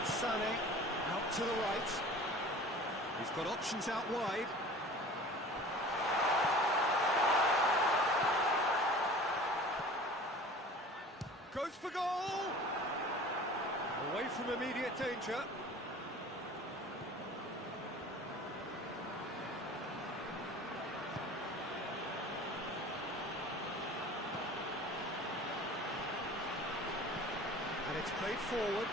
It's Sané, out to the right. He's got options out wide. Goes for goal! Away from immediate danger. And it's played forward.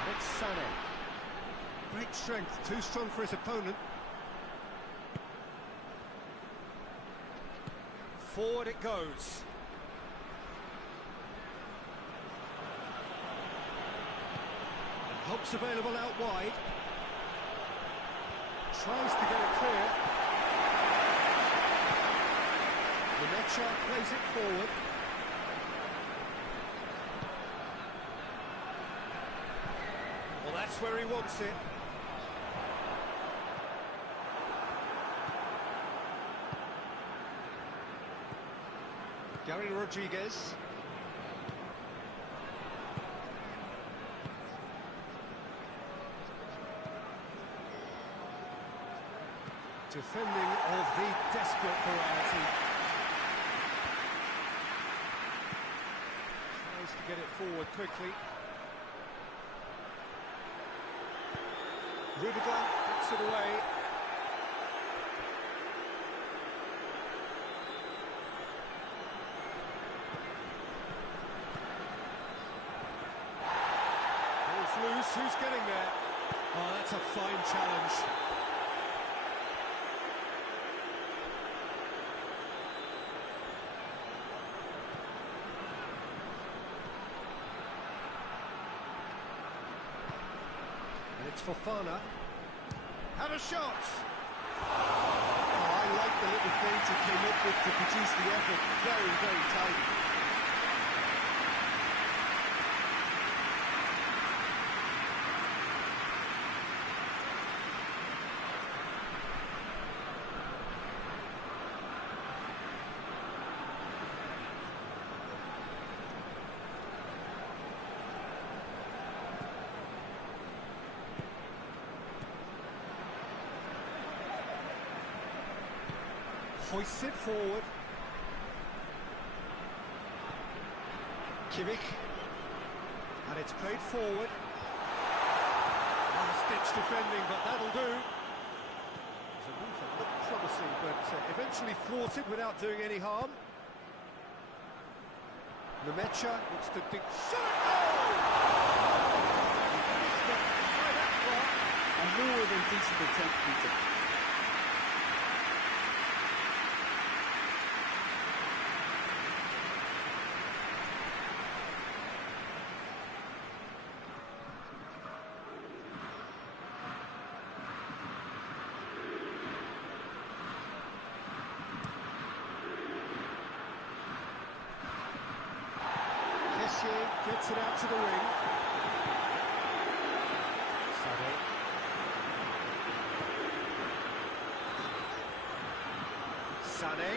And it's Sané. Great strength, too strong for his opponent. Forward it goes. And help's available out wide. Tries to get it clear. Lemaitre plays it forward. Well, that's where he wants it. Gary Rodriguez. Defending of the desperate variety. Tries to get it forward quickly. Rudiger puts it away. Loose, who's getting there? Oh, that's a fine challenge. And it's Fofana. Have a shot! Oh, I like the little things he came up with to produce the effort. Very, very tidy. Hoists it forward. Kimmich. And it's played forward. Last-ditch defending, but that'll do. The move that looked promising, but eventually thwarted without doing any harm. Lemaitre looks to dig. Shot! A more than decent attempt, Peter. Gets it out to the wing. Sané. Sané.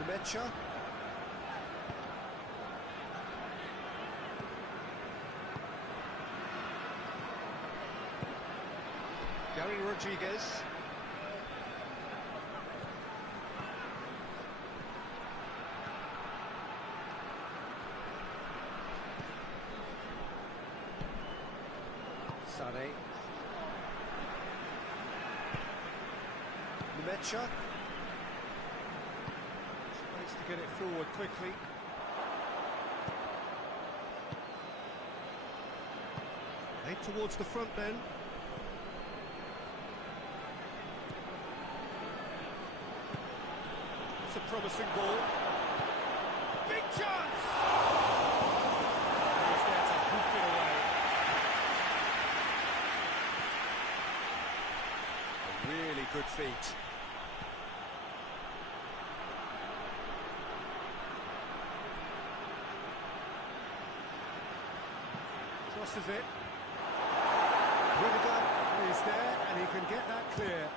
Lemaitre. Gary Rodriguez. Sané. Lemaitre. Tries to get it forward quickly. Head towards the front then. It's a promising ball. Big chance! He's there to hoof it away. Really good feet. Crosses it. Rudiger is there and he can get that clear.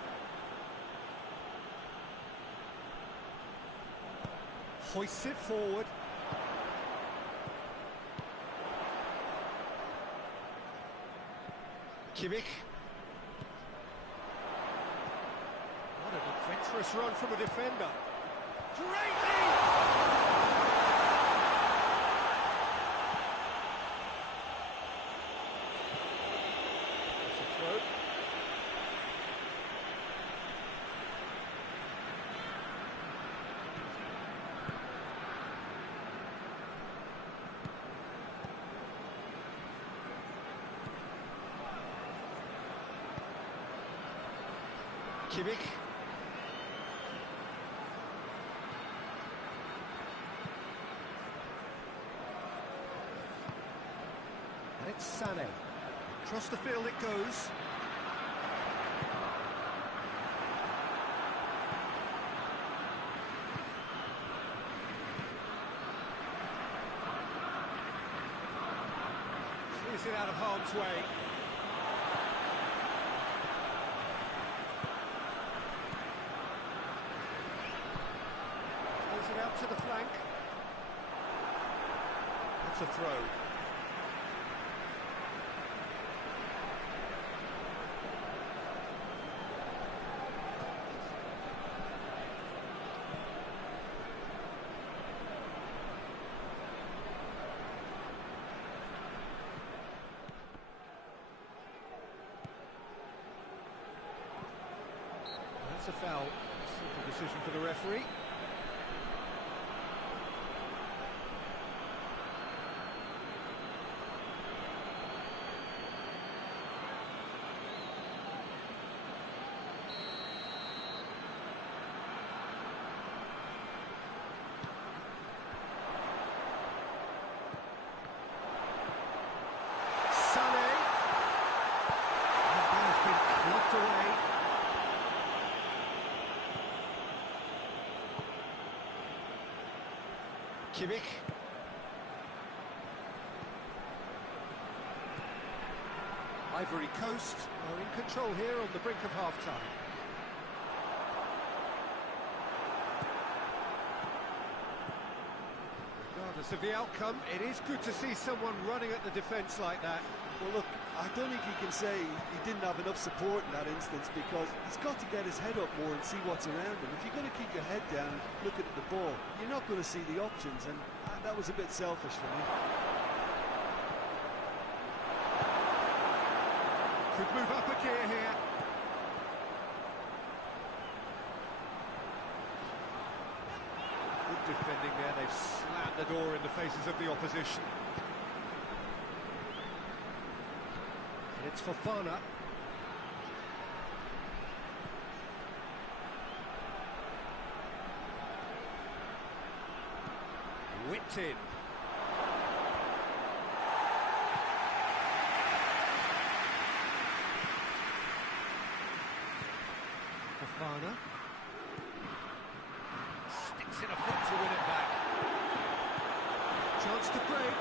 Hoists it forward. Kimmich. What an adventurous run from a defender. Great lead! That's a throw. Kimmich. And it's Sané. Across the field it goes. Clears it out of harm's way. It out to the flank. That's a throw. That's a foul. Simple decision for the referee. Kimmich. Ivory Coast are in control here on the brink of half-time. Regardless of the outcome, it is good to see someone running at the defence like that. Well, look, I don't think he can say he didn't have enough support in that instance, because he's got to get his head up more and see what's around him. If you're going to keep your head down looking at the ball, you're not going to see the options, and that was a bit selfish for me. Could move up a gear here. Good defending there, they've slammed the door in the faces of the opposition. And it's Fofana. Whipped in. Fofana. Sticks in a foot to win it back. Chance to break.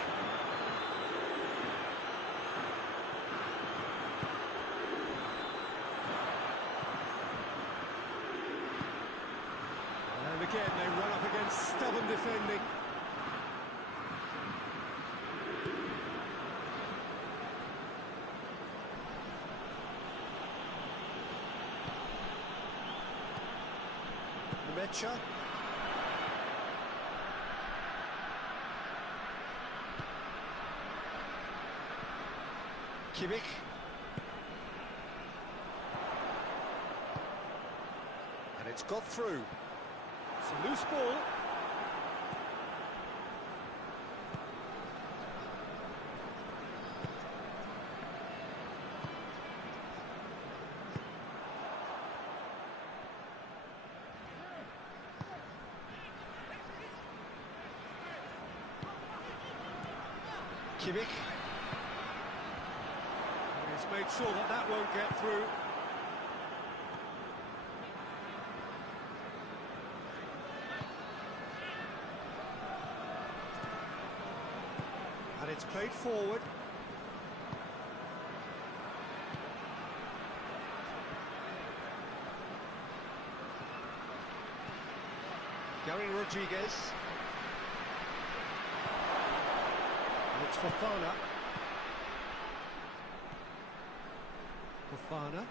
And again, they run up against stubborn defending. Mecha. Kimmich. And it's got through. It's a loose ball. Kimmich. He's made sure that that won't get through. And it's played forward. Gary Rodriguez. It's Fofana. Fofana.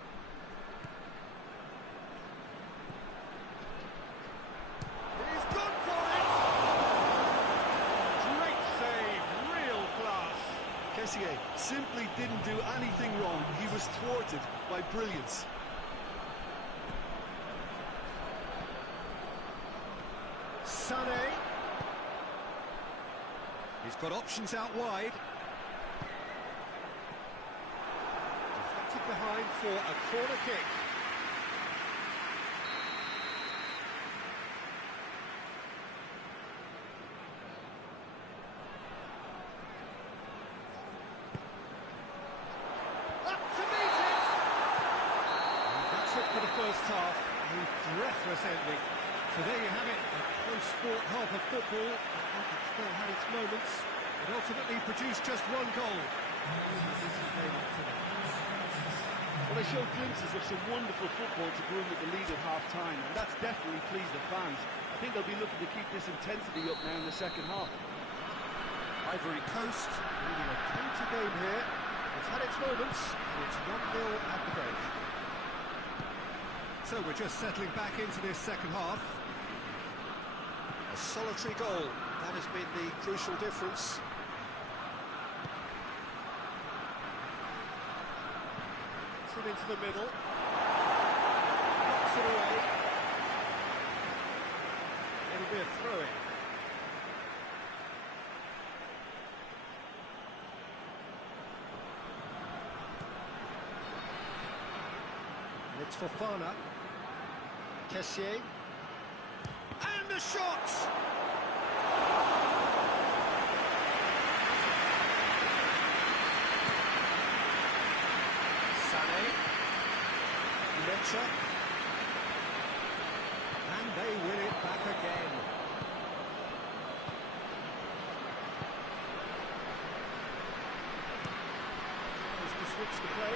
He's gone for it! Great save, real class. Kessié simply didn't do anything wrong. He was thwarted by brilliance. Sané. He's got options out wide. Deflected behind for a corner kick. Up to meet it! And that's it for the first half. A breathless ending. So there you have it, a close sport half of football. It still had its moments. It ultimately produced just one goal. Well, they showed glimpses of some wonderful football to go in with the lead at half-time, and that's definitely pleased the fans. I think they'll be looking to keep this intensity up now in the second half. Ivory Coast leading a cagey game here. It's had its moments, and it's 1-0 at the break. So we're just settling back into this second half. A solitary goal, that has been the crucial difference. It's it into the middle. Knocks it away. It'll be a throw-in. It's Fofana. Kessié. And the shot! Sané. Lecha. And they win it back again. Tries to switch the play.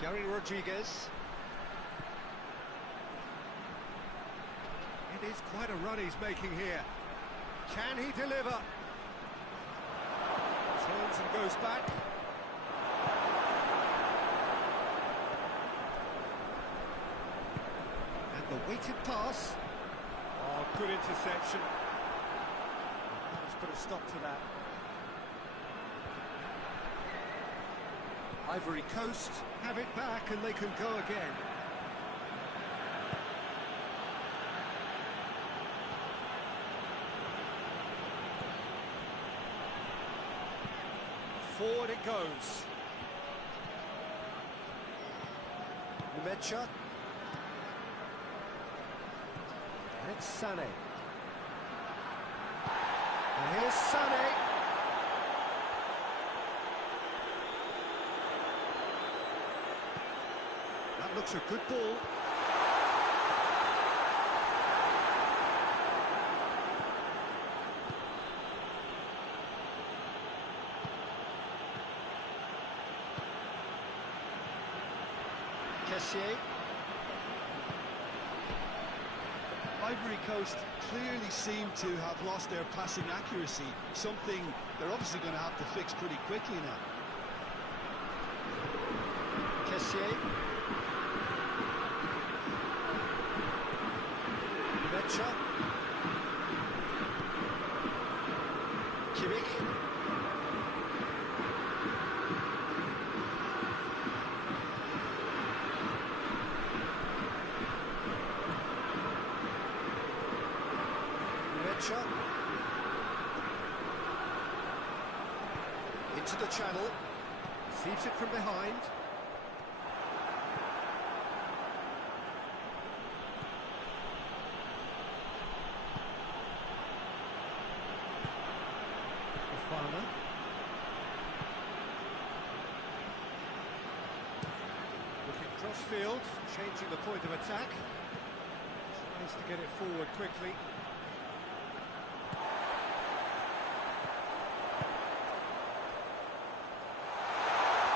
Gary Rodriguez. It is quite a run he's making here. Can he deliver? Turns and goes back. And the weighted pass. Oh, good interception. Let's put a stop to that. Ivory Coast have it back and they can go again. Forward it goes. Lecha. And it's Sané. And here's Sané. Looks a good ball. Kessié. Ivory Coast clearly seem to have lost their passing accuracy, something they're obviously going to have to fix pretty quickly now. Kessié. Lecha. Kimmich. Lecha. Into the channel. Receives it from behind. Looking cross-field, changing the point of attack. Tries to get it forward quickly.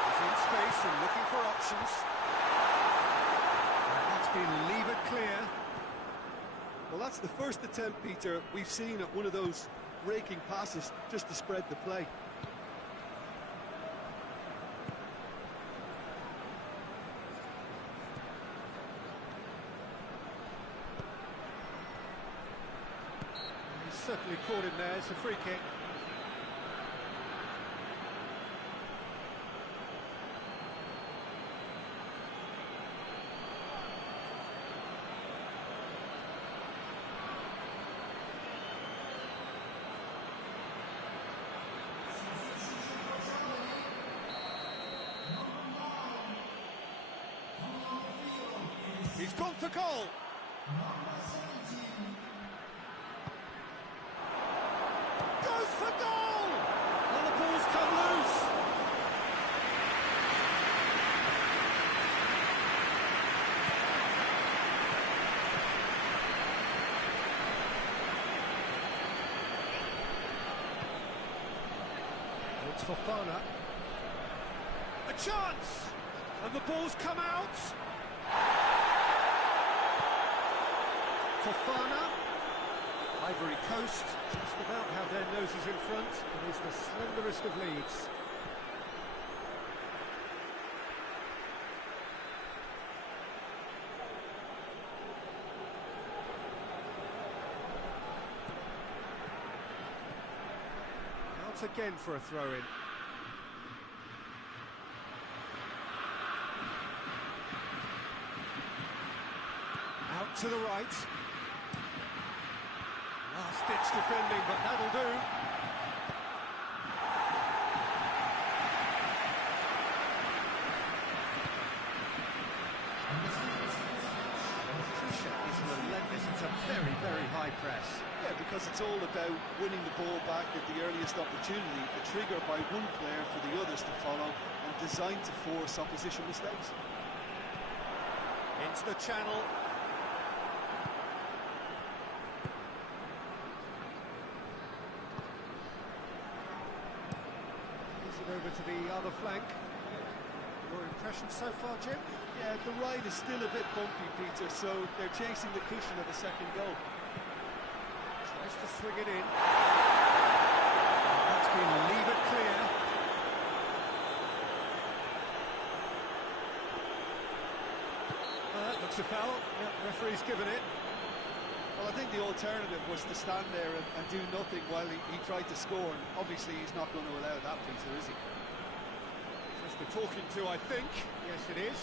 He's in space and looking for options. And that's been levered clear. Well, that's the first attempt, Peter, we've seen at one of those raking passes just to spread the play. certainly caught him there. It's a free kick. He's gone for goal. Goes for goal! And the ball's come loose. It's for Fofana. A chance! And the ball's come out. Fofana, Ivory Coast just about have their noses in front, and is the slenderest of leads. Out again for a throw-in. Out to the right. Last-ditch defending, but that'll do. Pressure is relentless. It's a very, very high press. Yeah, because it's all about winning the ball back at the earliest opportunity, a trigger by one player for the others to follow, and designed to force opposition mistakes. Into the channel. Over to the other flank. Your impression so far, Jim? Yeah, the ride is still a bit bumpy, Peter, so they're chasing the cushion of a second goal. Tries to swing it in. That's been levered clear. That looks a foul. Yep, referee's given it. Well, I think the alternative was to stand there and do nothing while he tried to score, and obviously he's not going to allow that, Peter, is he? Just the talking to, I think. Yes, it is.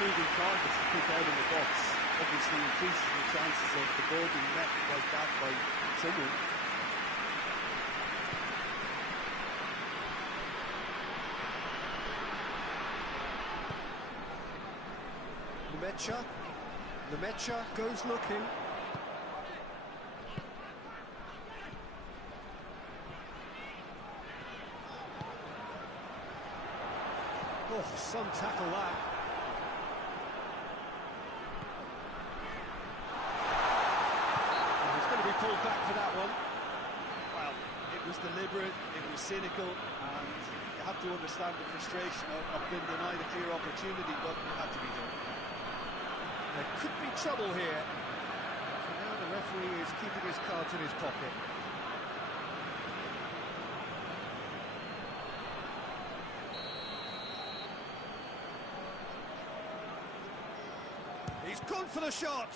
Moving targets to kick out in the box obviously increases the chances of the ball being met like that by someone. Lemecha goes looking. Oh, some tackle that. Pulled back for that one. Well, it was deliberate, it was cynical, and you have to understand the frustration of being denied a clear opportunity, but it had to be done. There could be trouble here. For now, the referee is keeping his cards in his pocket. He's gone for the shot.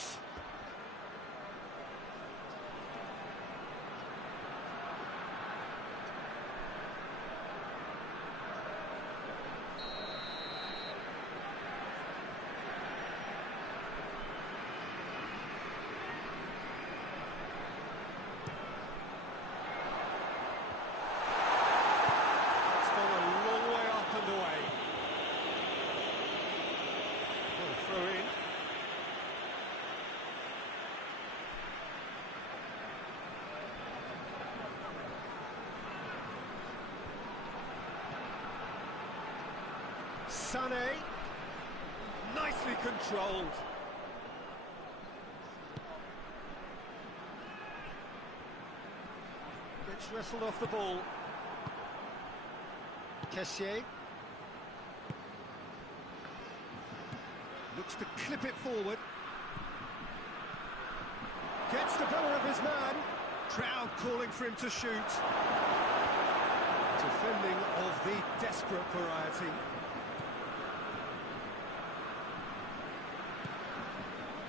Sané, nicely controlled. Gets wrestled off the ball. Kessié. Looks to clip it forward. Gets the better of his man. Crowd calling for him to shoot. Defending of the desperate variety.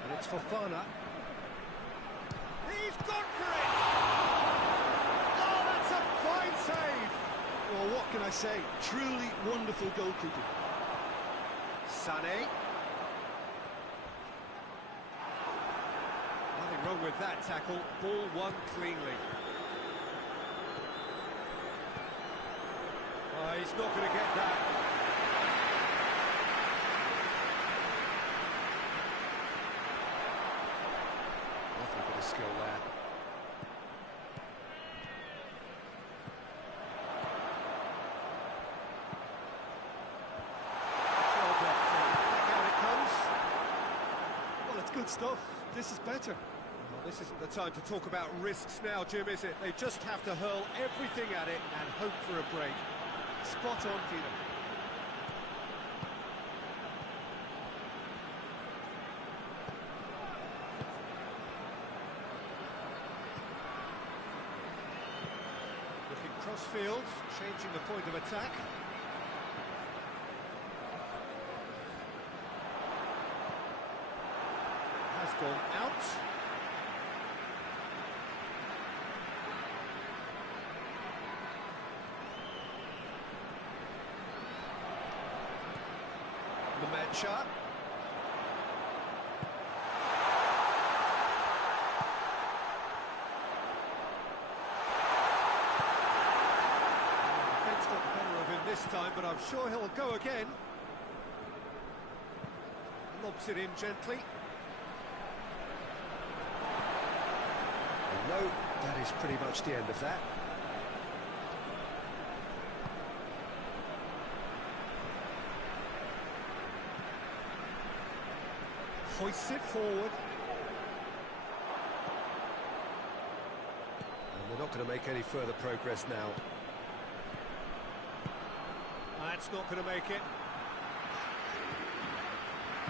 And it's Fofana. He's gone for it! Oh, that's a fine save! Well, what can I say? Truly wonderful goalkeeping. Sané. Nothing wrong with that tackle. Ball won cleanly. Oh, he's not going to get that. Lovely bit of skill there. Good stuff. This is better. Well, this isn't the time to talk about risks now, Jim, is it? They just have to hurl everything at it and hope for a break. Spot on, Peter. Looking cross-field, changing the point of attack. Has gone out. Lemecha. Defence got the better of him this time, but I'm sure he'll go again. Lobs it in gently. No, that is pretty much the end of that. Hoists it forward. And they're not going to make any further progress now. That's not going to make it.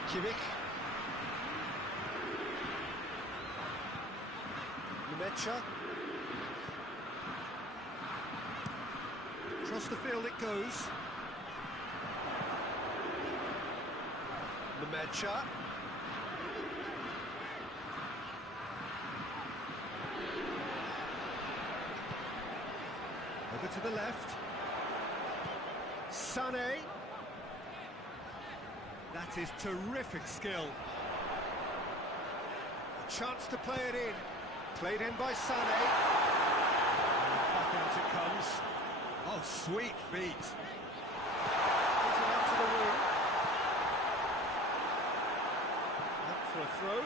Kimmich. Lemecha. Across the field it goes. Lemecha. Over to the left. Sané. That is terrific skill. A chance to play it in. Played in by Sané. Back out it comes. Oh, sweet feet. Puts it out to the wing. Up for a throw.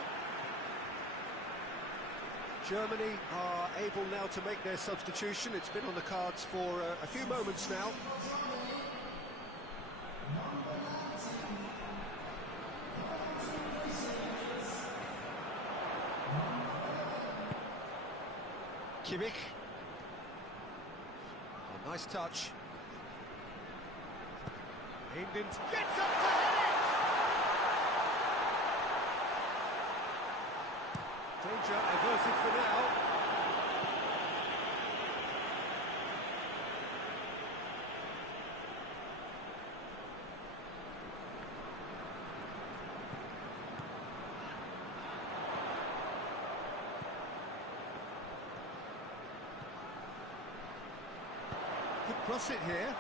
Germany are able now to make their substitution. It's been on the cards for a few moments now. Kimmich. A nice touch. Aimed in. Gets up to hit it! Danger averted for now. Could cross it here.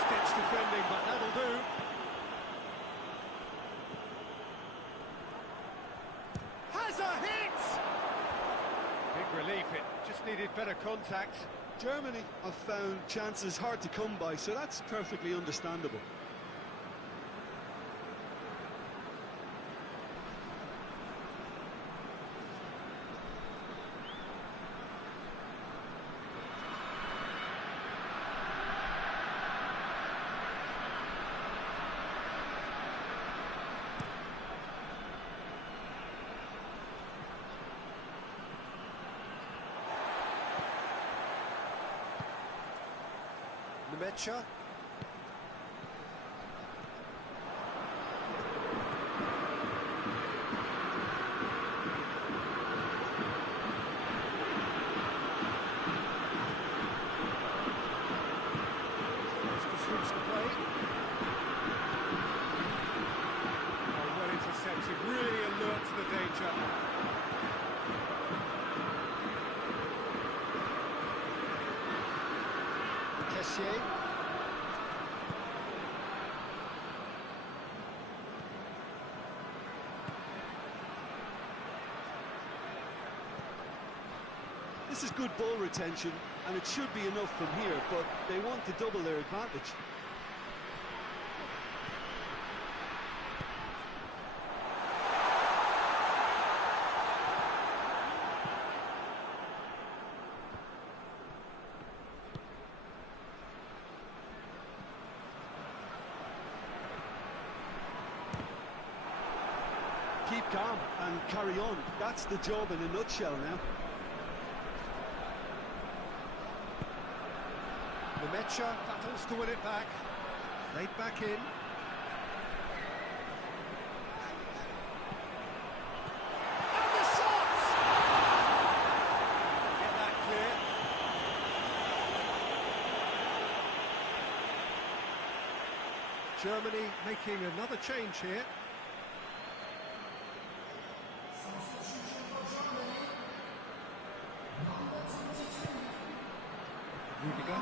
Sketch defending, but that'll do. Has a hit! Big relief, it just needed better contact. Germany have found chances hard to come by, so that's perfectly understandable. Mecha. Switch the play. Oh, well intercepted, really alert to the danger. Kessier. This is good ball retention, and it should be enough from here, but they want to double their advantage. Keep calm and carry on. That's the job in a nutshell now. Mecha battles to win it back. Laid back in. And the shots! Get that clear. Germany making another change here. Rudiger.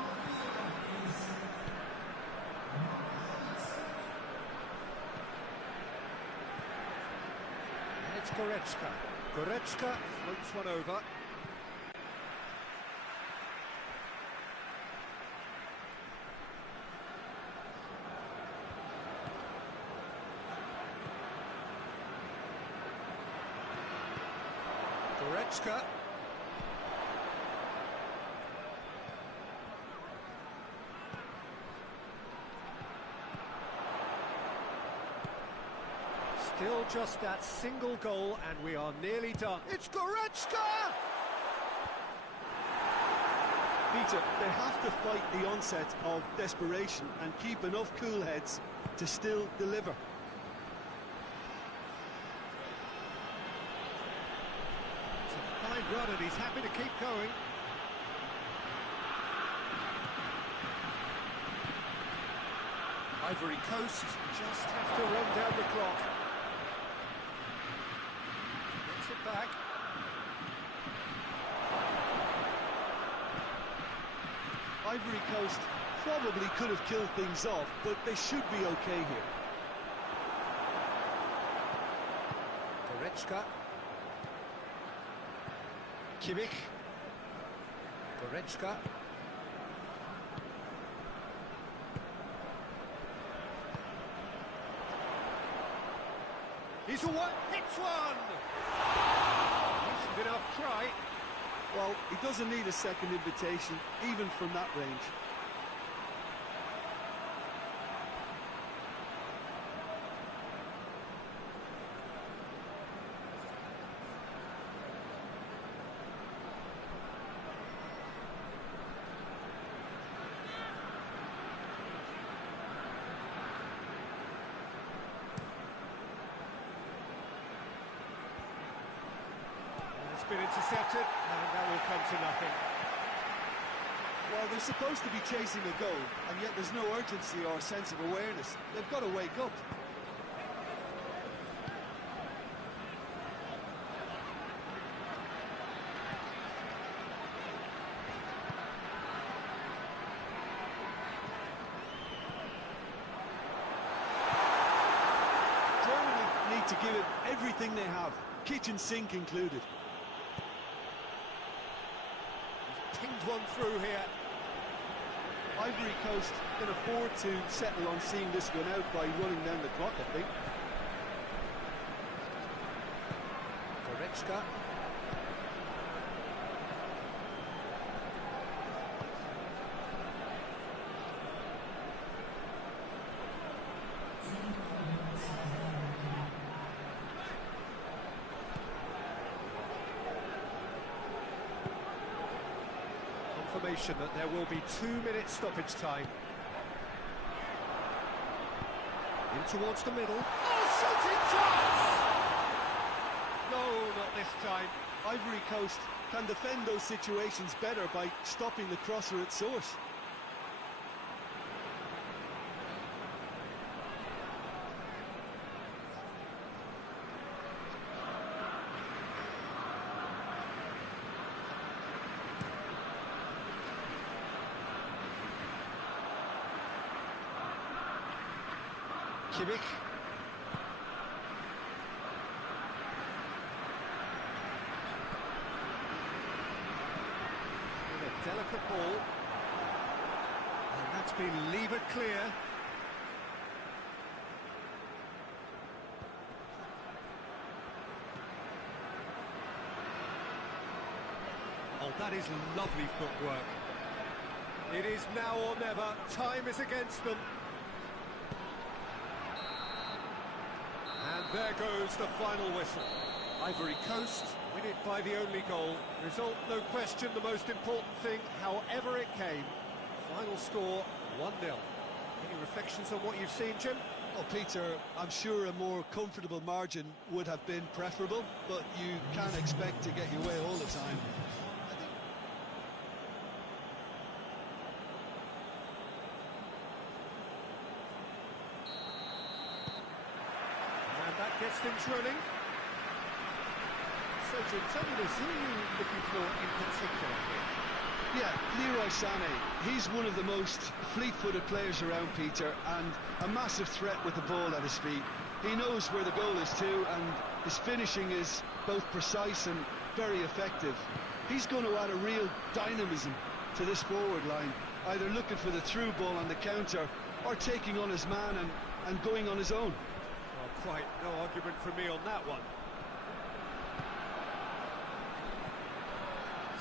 And it's Goretzka. Goretzka floats one over. Goretzka. Still just that single goal, and we are nearly done. It's Goretzka! Peter, they have to fight the onset of desperation and keep enough cool heads to still deliver. It's a fine run, and he's happy to keep going. Ivory Coast just have to run down the clock. Gets it back. Ivory Coast probably could have killed things off, but they should be okay here. Goretzka. Kimmich. Goretzka. He's a one, hits one! Decent enough try. Well, he doesn't need a second invitation, even from that range. Been intercepted, and that will come to nothing. Well, they're supposed to be chasing a goal, and yet there's no urgency or sense of awareness. They've got to wake up. Germany need to give it everything they have, kitchen sink included. Pinged one through here. Ivory Coast can afford to settle on seeing this one out by running down the clock, I think. Goretzka. confirmation that there will be 2-minute stoppage time. In towards the middle. Oh, shooting chance! No, not this time. Ivory Coast can defend those situations better by stopping the crosser at source. Kimmich. A delicate ball. And that's been levered clear. Oh, that is lovely footwork. It is now or never. Time is against them. And there goes the final whistle. Ivory Coast win it by the only goal. Result, no question, the most important thing, however it came. Final score, 1-0. Any reflections on what you've seen, Jim? Well, Peter, I'm sure a more comfortable margin would have been preferable, but you can't expect to get your way all the time. That gets things running. So, Jim, tell me this, who are you looking for in particular here? Yeah, Leroy Sané. He's one of the most fleet-footed players around, Peter, and a massive threat with the ball at his feet. He knows where the goal is too, and his finishing is both precise and very effective. He's going to add a real dynamism to this forward line, either looking for the through ball on the counter or taking on his man and going on his own. Quite no argument from me on that one.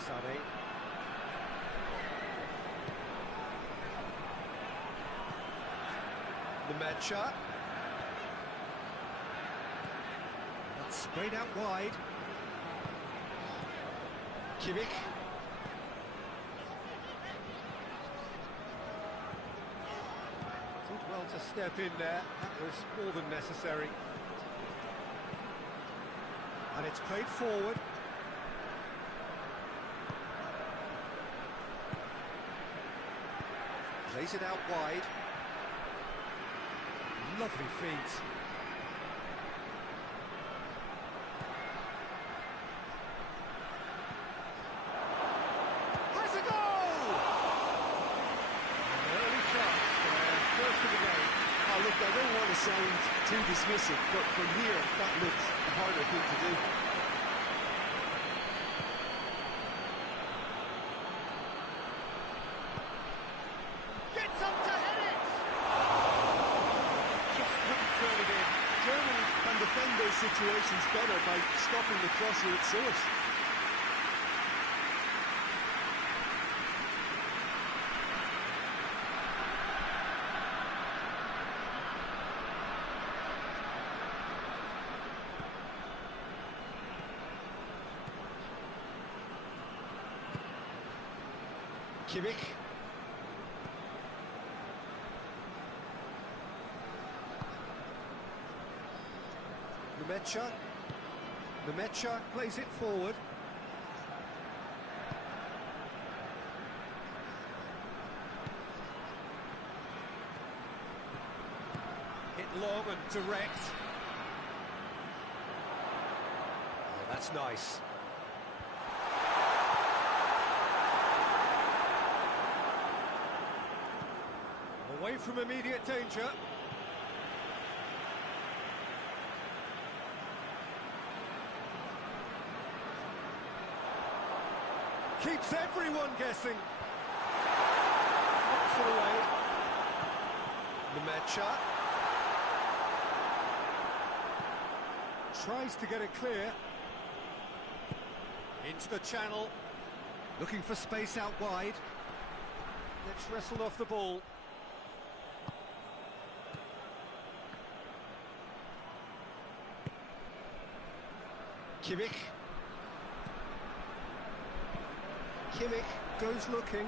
Sané. Lemaitre. That's sprayed out wide. Kimmich. Did well to step in there. That was more than necessary. And it's played forward. Plays it out wide. Lovely feet. Has a goal! An early chance there, first of the game. Oh, look, I don't want to sound too dismissive, but from here, that looks a harder thing to do. Gets up to head it! Just couldn't turn it in. Germany can defend those situations better by stopping the crosser at source. Kimmich. Lemaitre plays it forward. Hit long and direct. Oh, that's nice. Away from immediate danger. Keeps everyone guessing. Knocks it away. Lemaitre. Tries to get it clear. Into the channel. Looking for space out wide. Gets wrestled off the ball. Kimmich. goes looking.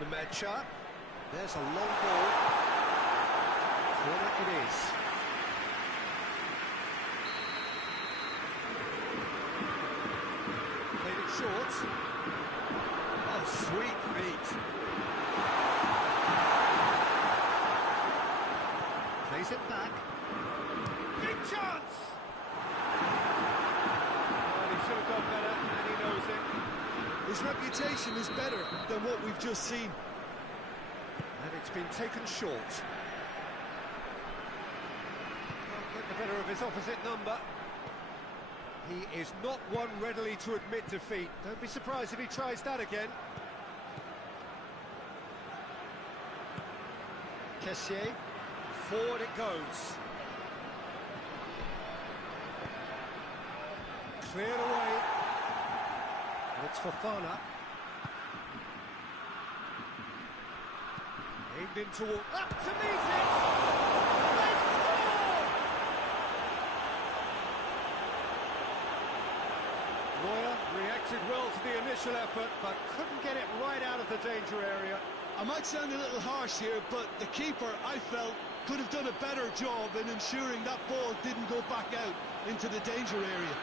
Nemecha. There's a long ball. Corner it is. Played it short. Oh, sweet feet. Plays it back. Big chance! Well, he should have done better, and he knows it. His reputation is better than what we've just seen. And it's been taken short. Can't get the better of his opposite number. He is not one readily to admit defeat. Don't be surprised if he tries that again. Kessié, forward it goes. Cleared away. And it's Fofana. Aimed in toward... Up to meet it! They score! Neuer reacted well to the initial effort, but couldn't get it right out of the danger area. I might sound a little harsh here, but the keeper, I felt, could have done a better job in ensuring that ball didn't go back out into the danger area.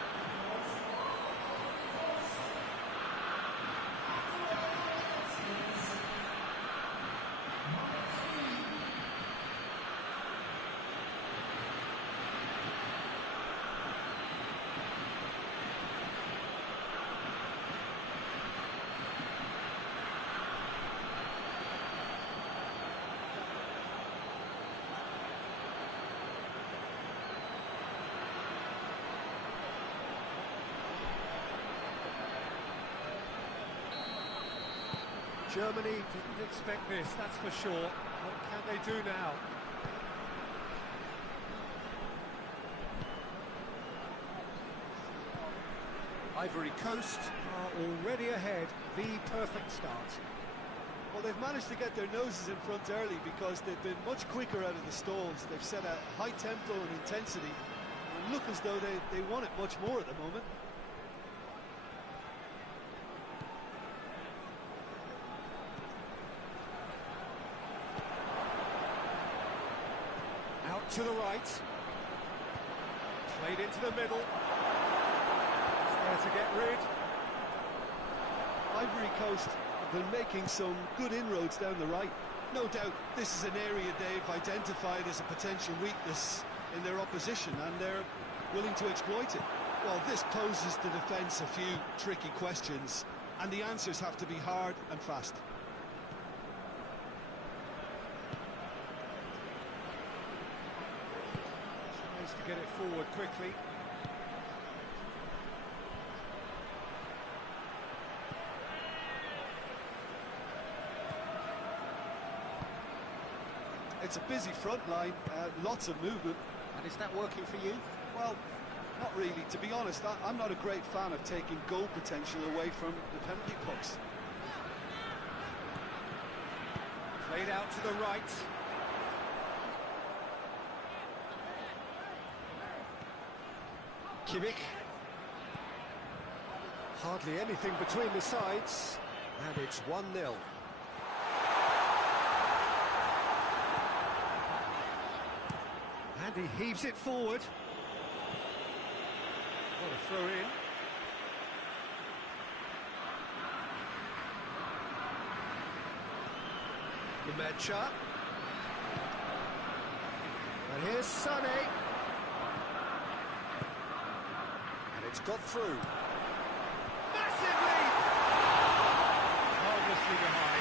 Germany didn't expect this, that's for sure. What can they do now? Ivory Coast are already ahead, the perfect start. Well, they've managed to get their noses in front early because they've been much quicker out of the stalls. They've set a high tempo and intensity and look as though they want it much more at the moment. Out to the right. Played into the middle. It's there to get rid. Ivory Coast have been making some good inroads down the right. No doubt this is an area they've identified as a potential weakness in their opposition, and they're willing to exploit it. Well, this poses the defence a few tricky questions, and the answers have to be hard and fast. Tries to get it forward quickly. It's a busy front line, lots of movement. And is that working for you? Well, not really. To be honest, I'm not a great fan of taking goal potential away from the penalty box. Played out to the right. Kimmich. Hardly anything between the sides. And it's 1-0. And he heaves it forward. What a throw in. Nemecha. And here's Sané. And it's got through. Massive lead! Harmlessly behind.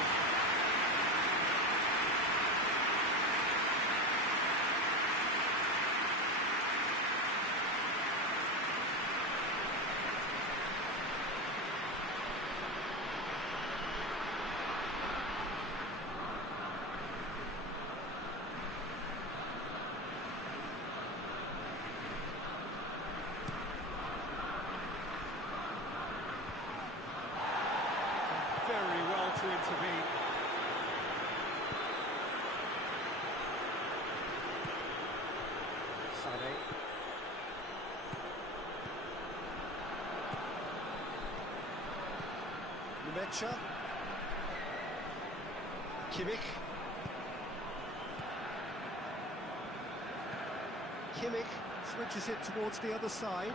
Very well to intervene. Mecha. Kimmich. Kimmich switches it towards the other side.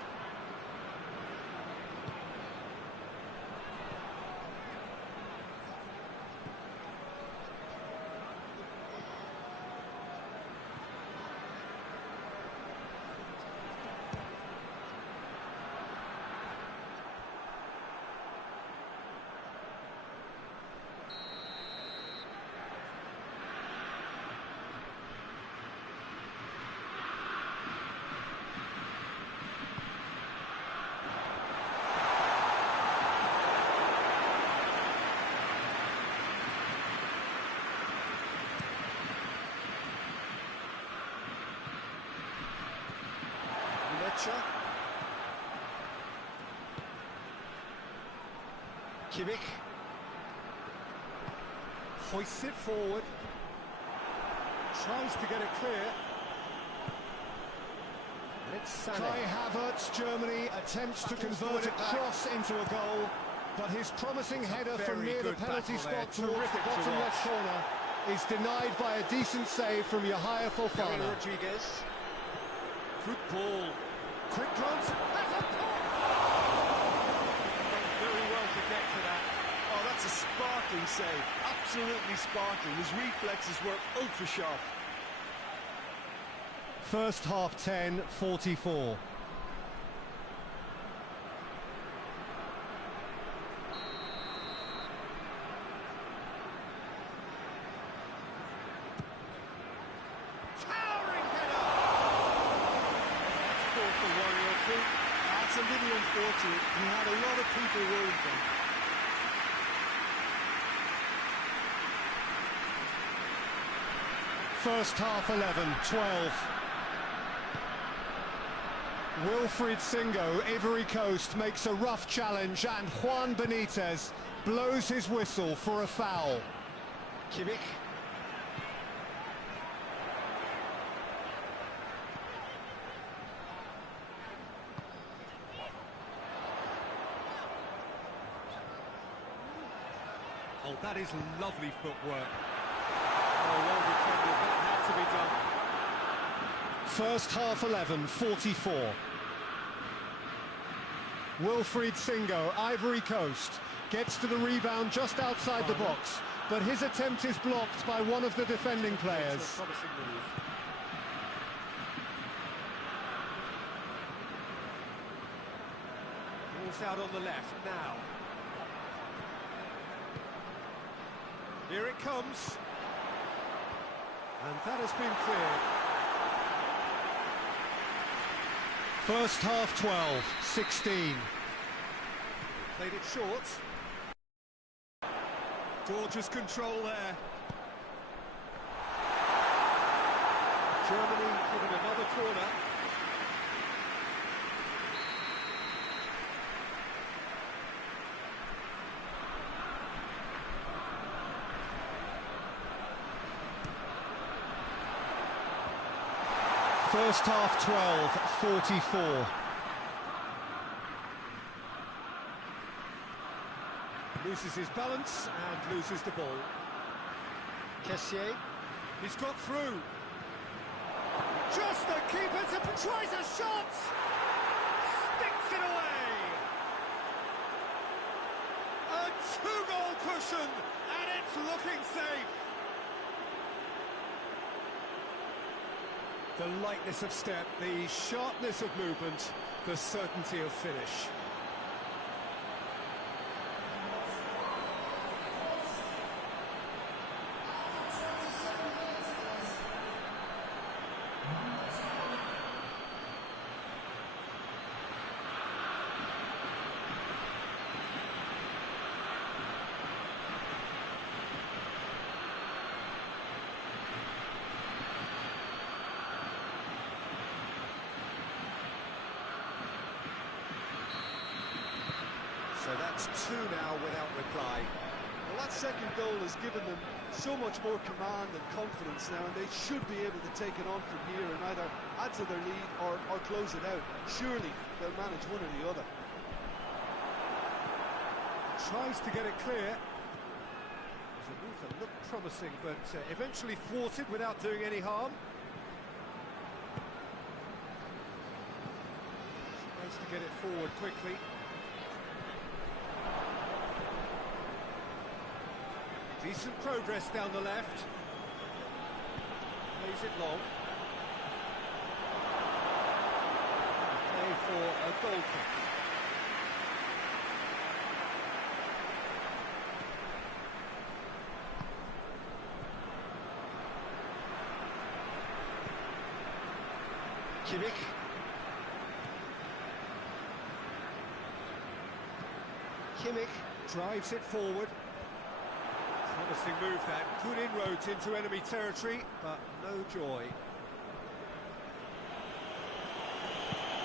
Kimmich hoists it forward, tries to get it clear. And it's Kai Havertz, Germany attempts to convert a cross into a goal, but his promising header from near the penalty spot towards the bottom left corner is denied by a decent save from Yahya Fofana. Rodriguez. Good ball. Quick glance. That's a very well to get to that. Oh, that's a sparkling save. Absolutely sparkling. His reflexes were ultra sharp. First half 10-44. That's a little unfortunate. He had a lot of people worried then. First half 11-12. Wilfried Singo, Ivory Coast, makes a rough challenge and Juan Benitez blows his whistle for a foul. Kimmich. Oh, that is lovely footwork. Oh, well defended, that had to be done. First half 11-44. Wilfried Singo, Ivory Coast, gets to the rebound just outside the box, but his attempt is blocked by one of the defending players. Ball's out on the left now. Here it comes. And that has been cleared. First half 12-16. Played it short. Gorgeous control there. Germany given another corner. First half 12-44. Loses his balance and loses the ball. Kessié, he's got through. Just the keeper tries a shot! Sticks it away! A two-goal cushion, and it's looking safe. The lightness of step, the sharpness of movement, the certainty of finish. So that's two now without reply. Well, that second goal has given them so much more command and confidence now, and they should be able to take it on from here and either add to their lead or close it out. Surely they'll manage one or the other. tries to get it clear. It was a move that looked promising, but eventually thwarted without doing any harm. Tries to get it forward quickly. Decent progress down the left. Plays it long. Play for a goal kick. Kimmich drives it forward. Promising move that, good inroads into enemy territory, but no joy.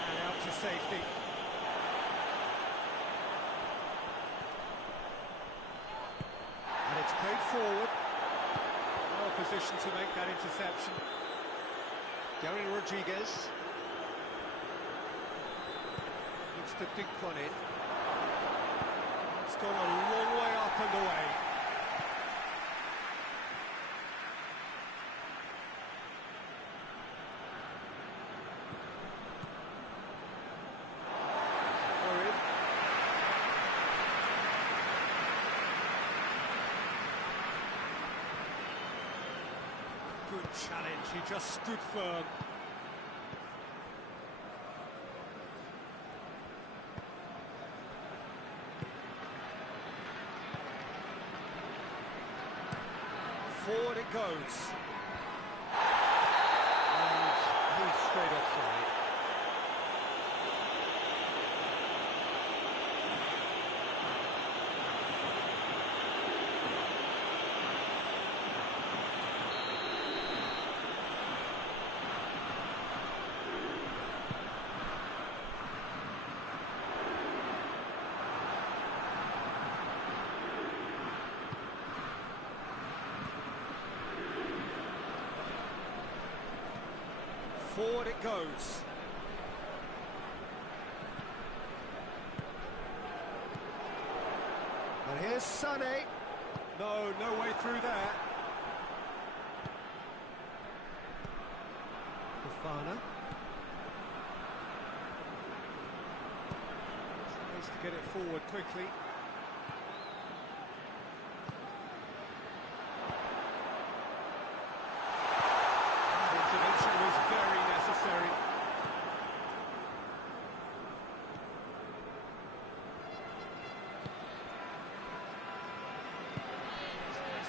And out to safety. And it's played forward. Well positioned to make that interception. Gary Rodriguez. Looks to dink one in. It's gone a long way up and away. Good challenge, he just stood firm. Forward it goes. And he's straight offside. Forward it goes. And here's Sané. No way through there. Fofana. Tries to get it forward quickly.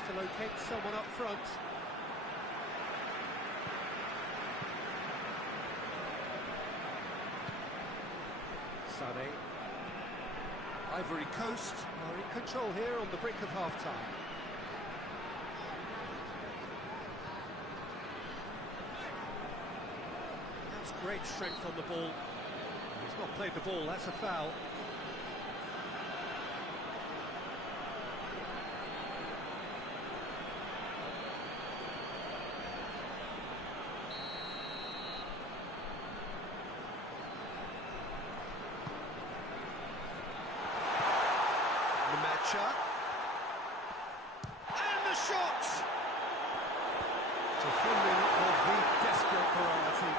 To locate someone up front. Sané. Ivory Coast are in control here on the brink of half-time. That's great strength on the ball. He's not played the ball, that's a foul. And the shot! Defending of the desperate variety.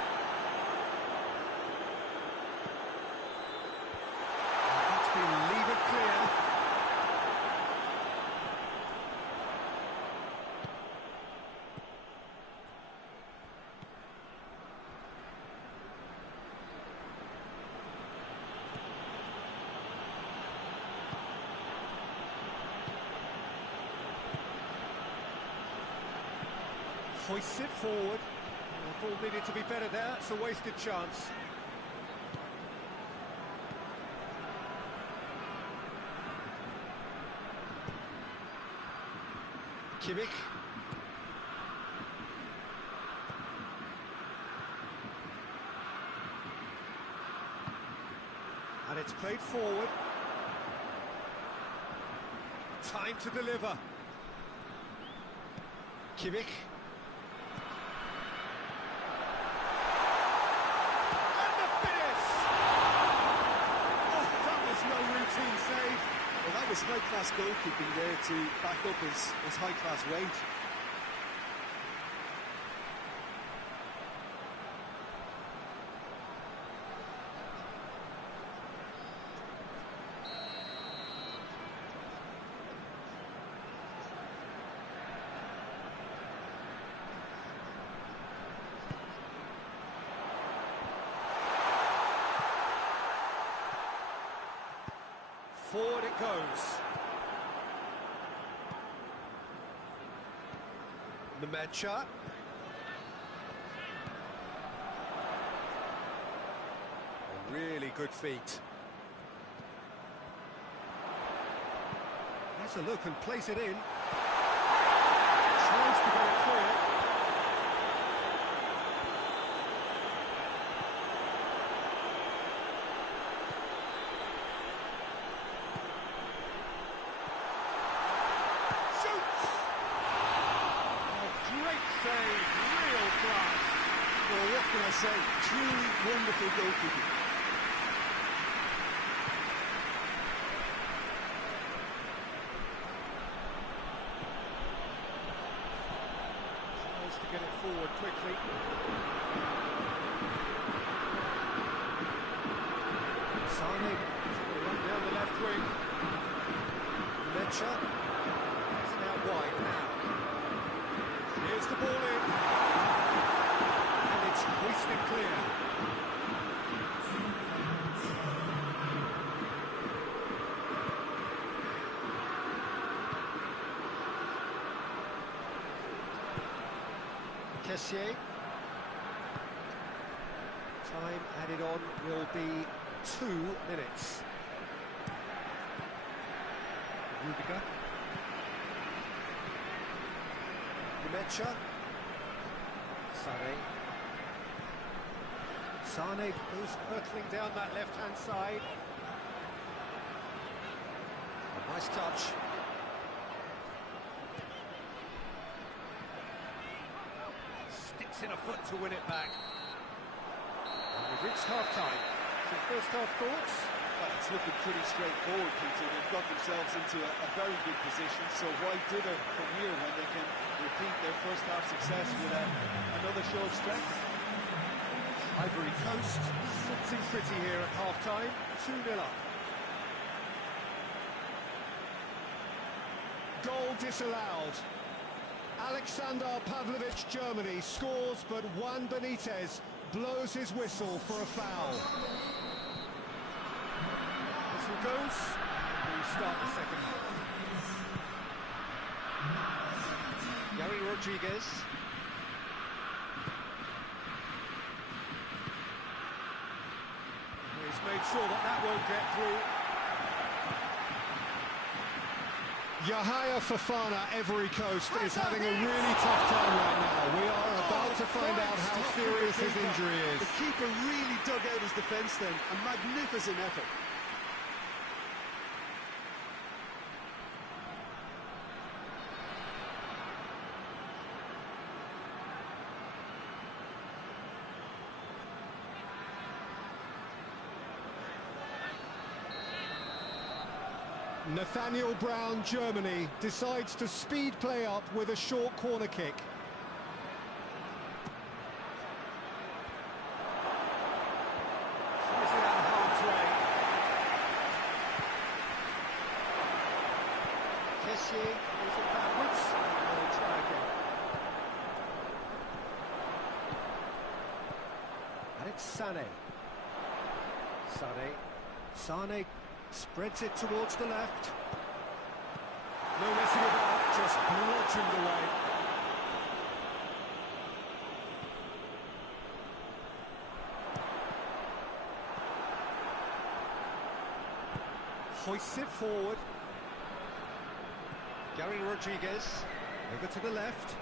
And that's been levered clear. Hoists it forward. The ball needed to be better there, it's a wasted chance. Kimmich. And it's played forward. Time to deliver. Kimmich. Save. Well, There's high-class goalkeeping there to back up his high-class weight. Forward it goes. Nemecha. A really good feet. Has a look and plays it in. Tries to get it clear. Real class. Well, what can I say? Truly wonderful goalkeeping. Tries to get it forward quickly. Sane run down the left wing. Mecha is out wide now. Here's the ball in, and it's hoisted clear. Kessier. Time added on will be 2 minutes. Rudiger. Nemecha. Sane goes hurtling down that left-hand side. A nice touch. Sticks in a foot to win it back. And we've reached half-time. So first half thoughts? Well, it's looking pretty straightforward, Peter. They've got themselves into a very good position, so why dither from here when they can repeat their first half success with another show of strength? Ivory Coast sitting pretty here at half-time, 2-0 up. Goal disallowed. Alexander Pavlovich, Germany, scores, but Juan Benitez blows his whistle for a foul. Whistle goes, and we start the second half. Gary Rodriguez. He's made sure that won't get through. Yahya Fofana, Ivory Coast, is having a really tough time right now. We are about to find out how serious his injury is. The keeper really dug out his defence then. A magnificent effort. Nathaniel Brown, Germany, decides to speed play up with a short corner kick. Tries it out of harm's way. Kessier goes it backwards. And they'll try again. And it's Sane. Sane spreads it towards the left. No messing about, just bludgeoned away. Hoists it forward. Gary Rodriguez over to the left.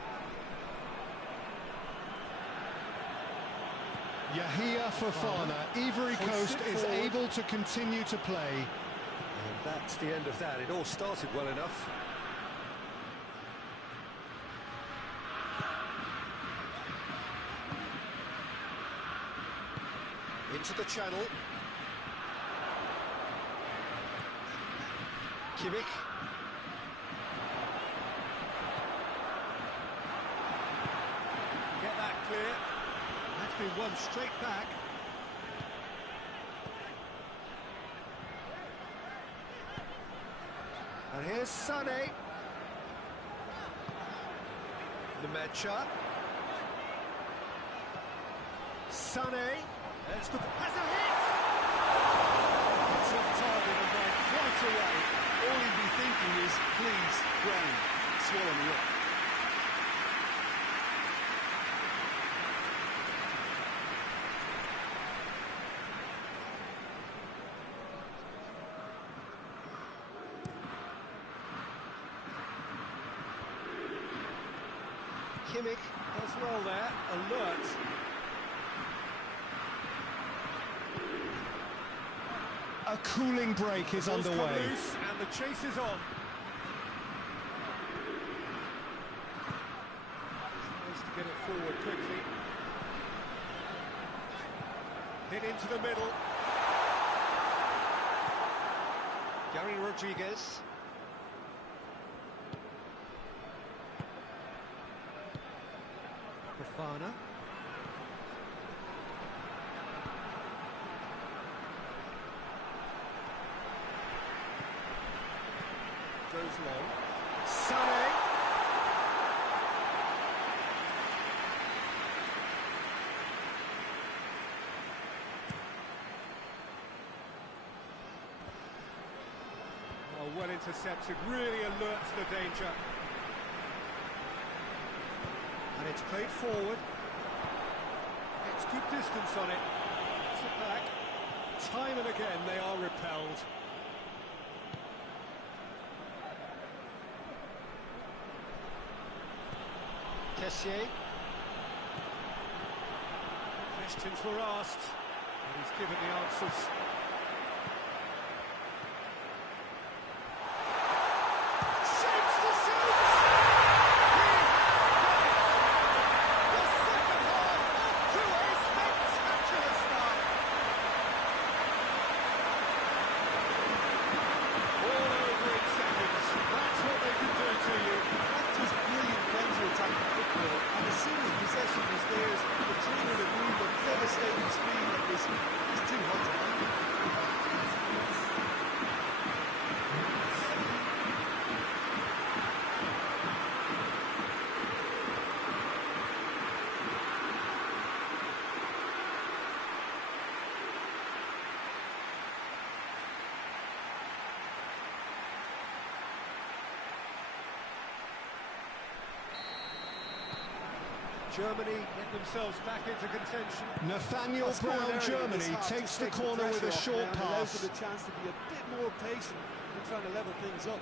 Yahya Fofana, Ivory Coast is able to continue to play. And that's the end of that. It all started well enough. Into the channel. Kimmich. Get that clear. That's been won straight back. And here's Sané. Lemaitre. Sané. There's the... has a hit! It's off target and right away. All he'd be thinking is, please, ground, swallow me up. Kimmich does well there, alert. A cooling break is Ball's come underway. loose and the chase is on. Tries to get it forward quickly. Hit into the middle. Gary Rodriguez. Fofana. Goes long. Sané. Oh, well intercepted, really alerts the danger. And it's played forward. It's good distance on it. Puts it back. Time and again they are repelled. Kessié. Questions were asked, and he's given the answers. Shapes to shoot! The second half off to a spectacular start. All over in seconds. That's what they can do to you. Just brilliant counter-attacking football, and as soon as possession was theirs, the trainer would move at devastating speed that was too hot to handle. Germany get themselves back into contention. Nathaniel Brown, Germany, takes the corner with a short pass. Allows pass. them a chance to be a bit more patient in trying to level things up.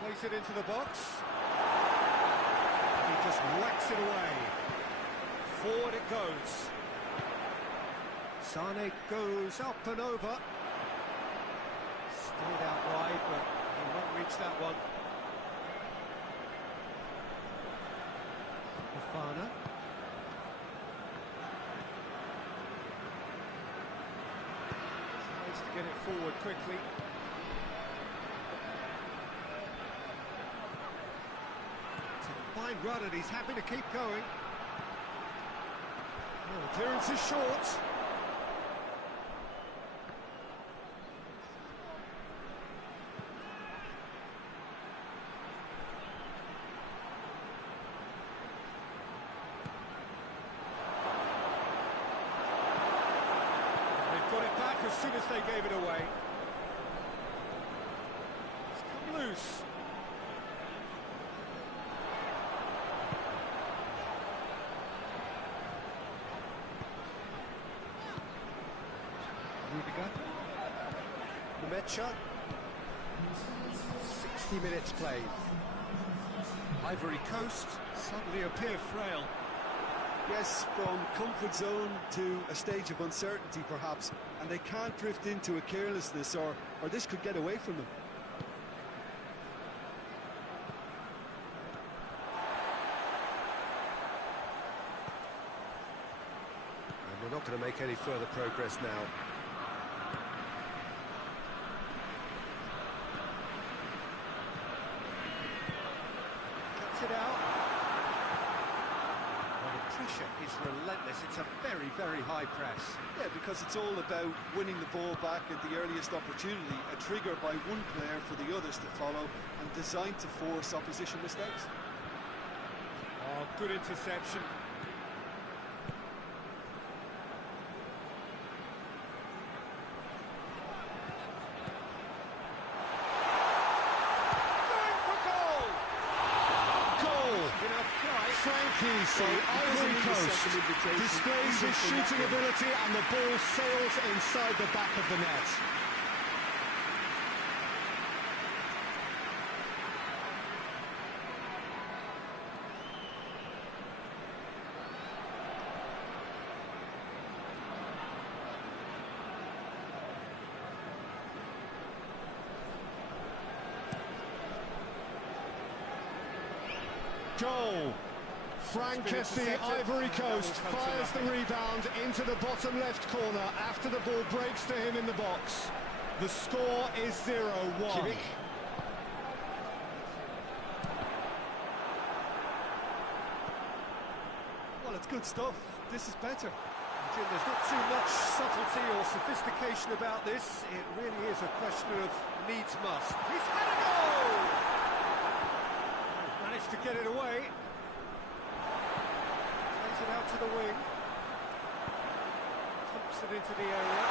Place it into the box. He just whacks it away. Forward it goes. Sané goes up and over. Stayed out wide, but he won't reach that one. Fofana. Tries to get it forward quickly. It's a fine run and he's happy to keep going. Oh, clearance is short. As soon as they gave it away. It's come loose. Rudiger. Lemaitre. 60 minutes played. Ivory Coast suddenly appear frail. Yes, from comfort zone to a stage of uncertainty perhaps, and they can't drift into a carelessness or this could get away from them. We're not going to make any further progress now. Cuts it out. Well, the pressure is relentless. It's a very, very high press. Yeah, because it's all about winning the ball back at the earliest opportunity, a trigger by one player for the others to follow, and designed to force opposition mistakes. Oh, good interception. Going for goal! Goal! Frankie, So Ivory Coast displays his shooting ability and the ball sails inside the back of the net. Goal! Frankesi, Ivory Coast fires the rebound into the bottom left corner after the ball breaks to him in the box. The score is 0-1. Well, it's good stuff. This is better. Jim, there's not too much subtlety or sophistication about this. It really is a question of needs must. He's had a goal! He's managed to get it away. Plays it out to the wing. Pumps it into the area.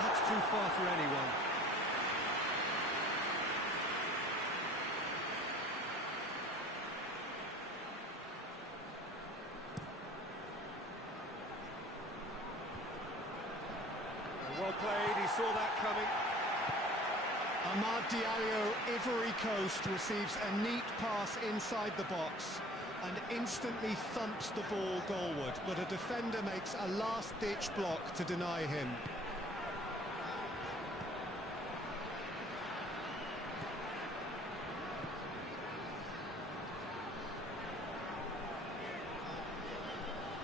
That's too far for anyone. Well played, he saw that coming. Amad Diallo, Ivory Coast, receives a neat pass inside the box and instantly thumps the ball goalward, but a defender makes a last-ditch block to deny him.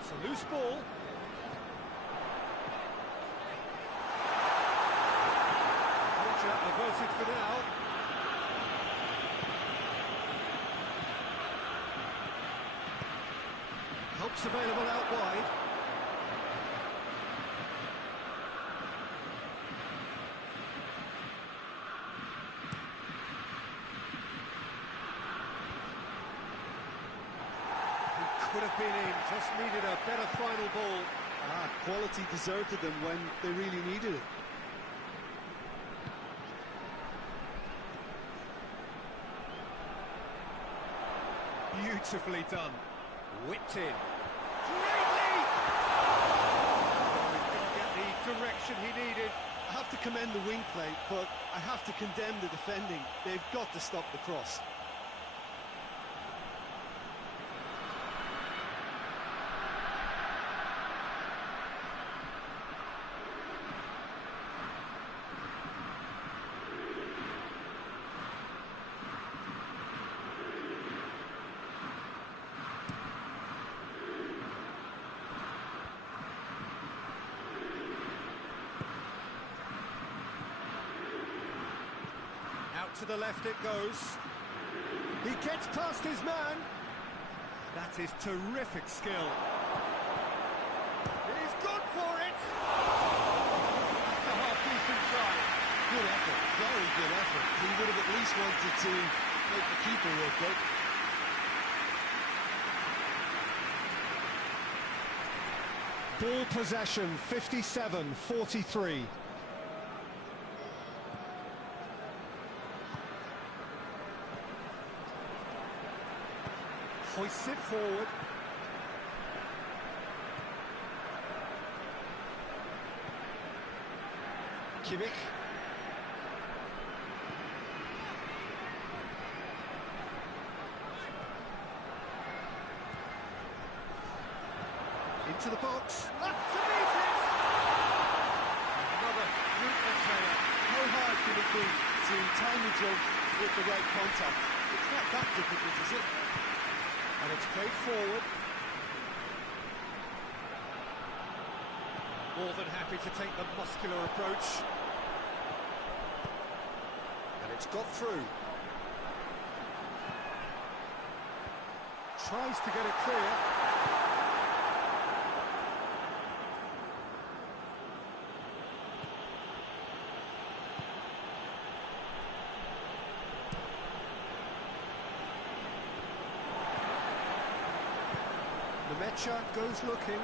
It's a loose ball. Averted for now. Helps available out wide. He could have been in, just needed a better final ball. Quality deserted them when they really needed it. Beautifully done. Whipped in. Great leap! Oh, he couldn't get the direction he needed. I have to commend the wing play, but I have to condemn the defending. They've got to stop the cross. Out to the left it goes. He gets past his man. That is terrific skill. He's gone for it. That's a half-decent try. Good effort, very good effort. He would have at least wanted to make the keeper work, though. Ball possession, 57-43. Hoists it forward. Kimmich. Into the box. Up to beat it! Another fruitless header. How hard can it be to time the jump with the right contact? It's not that difficult, is it? And it's played forward. More than happy to take the muscular approach. And it's got through. Tries to get it clear. Mecha goes looking.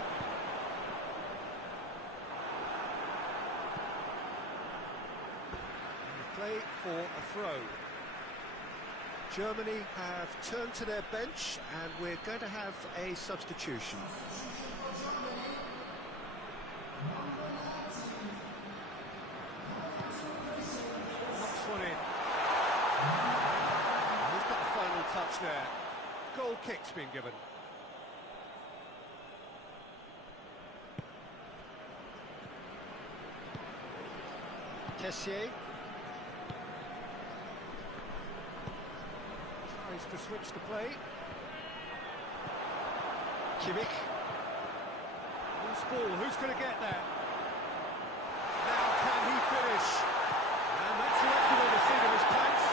And play for a throw. Germany have turned to their bench and we're going to have a substitution. Knocks one in. He's got the final touch there. Goal kick's been given. Tessier tries to switch the play. Kimmich. Loose ball, who's going to get that? Now can he finish? And that's left him on the seat of his pants.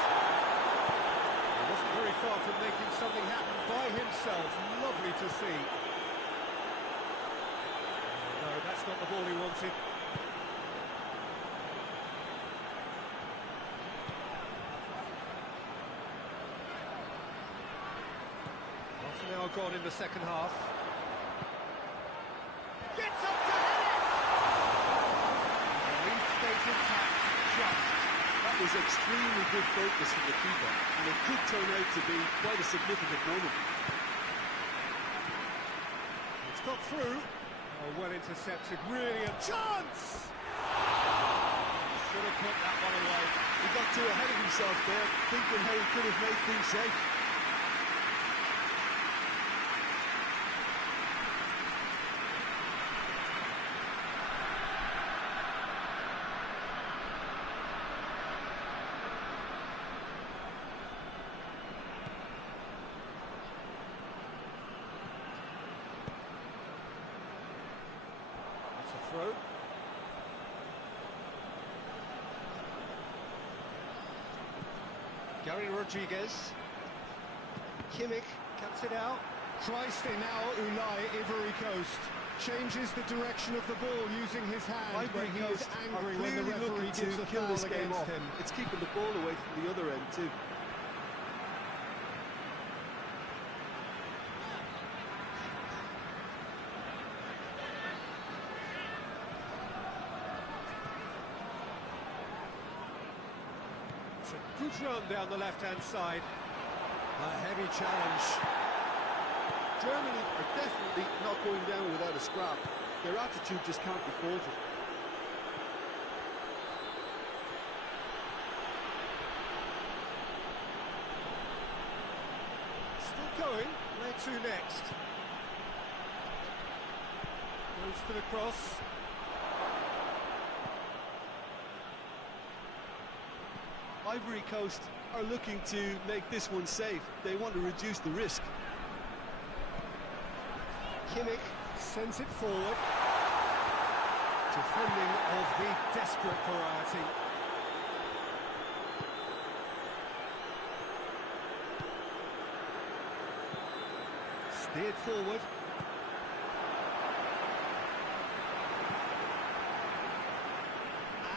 He wasn't very far from making something happen by himself. Lovely to see. No, that's not the ball he wanted. Now gone in the second half. Gets up to hit it! The lead stays intact, just. That was extremely good focus from the keeper, and it could turn out to be quite a significant moment. It's got through. Oh, well intercepted, really a chance! Should have put that one away. He got too ahead of himself there, thinking how he could have made things safe. Throw. Gary Rodriguez. Kimmich cuts it out. Christ now Ulai, Ivory Coast changes the direction of the ball using his hand. Ivory He Coast is are angry when the clearly referee looking gives to the kill foul this game against off. him. It's keeping the ball away from the other end too. It's a good run down the left-hand side. A heavy challenge. Germany are definitely not going down without a scrap. Their attitude just can't be faulted. Still going. Where to next? Goes for the cross. Ivory Coast are looking to make this one safe. They want to reduce the risk. Kimmich sends it forward. Defending of the desperate variety. Steered forward.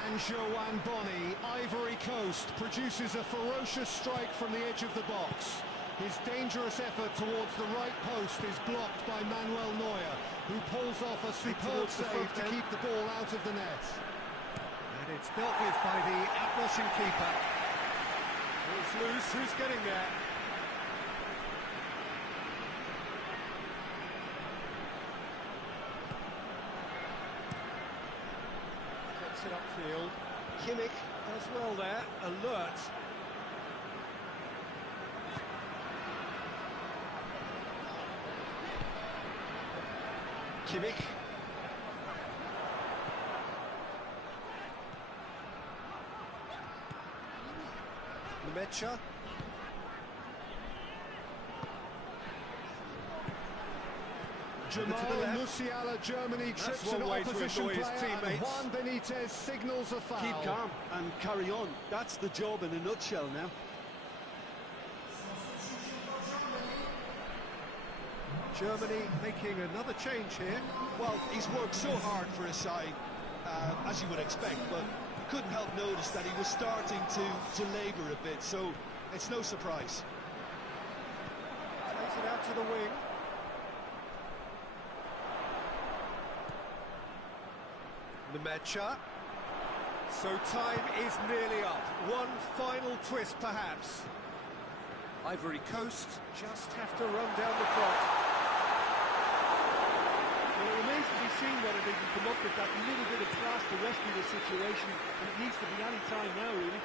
And Joanne Bonny, Ivory Coast, produces a ferocious strike from the edge of the box. His dangerous effort towards the right post is blocked by Manuel Neuer, who pulls off a superb save to keep the ball out of the net. And it's dealt with by the out-rushing keeper. Ball's loose, who's getting there? Gets it upfield. Kimmich as well there, alert. Kimmich. Mecha. Jamal Musiala, Germany, trips an opposition player, and Juan Benitez signals a foul. Keep calm and carry on. That's the job in a nutshell now. Germany making another change here. Well, he's worked so hard for his side, as you would expect, but you couldn't help notice that he was starting to labour a bit, so it's no surprise. Plays it out to the wing. Nemecha. So time is nearly up. One final twist, perhaps. Ivory Coast just have to run down the clock. Well, it remains to be seen whether they can come up with that little bit of class to rescue the situation, and it needs to be any time now, really.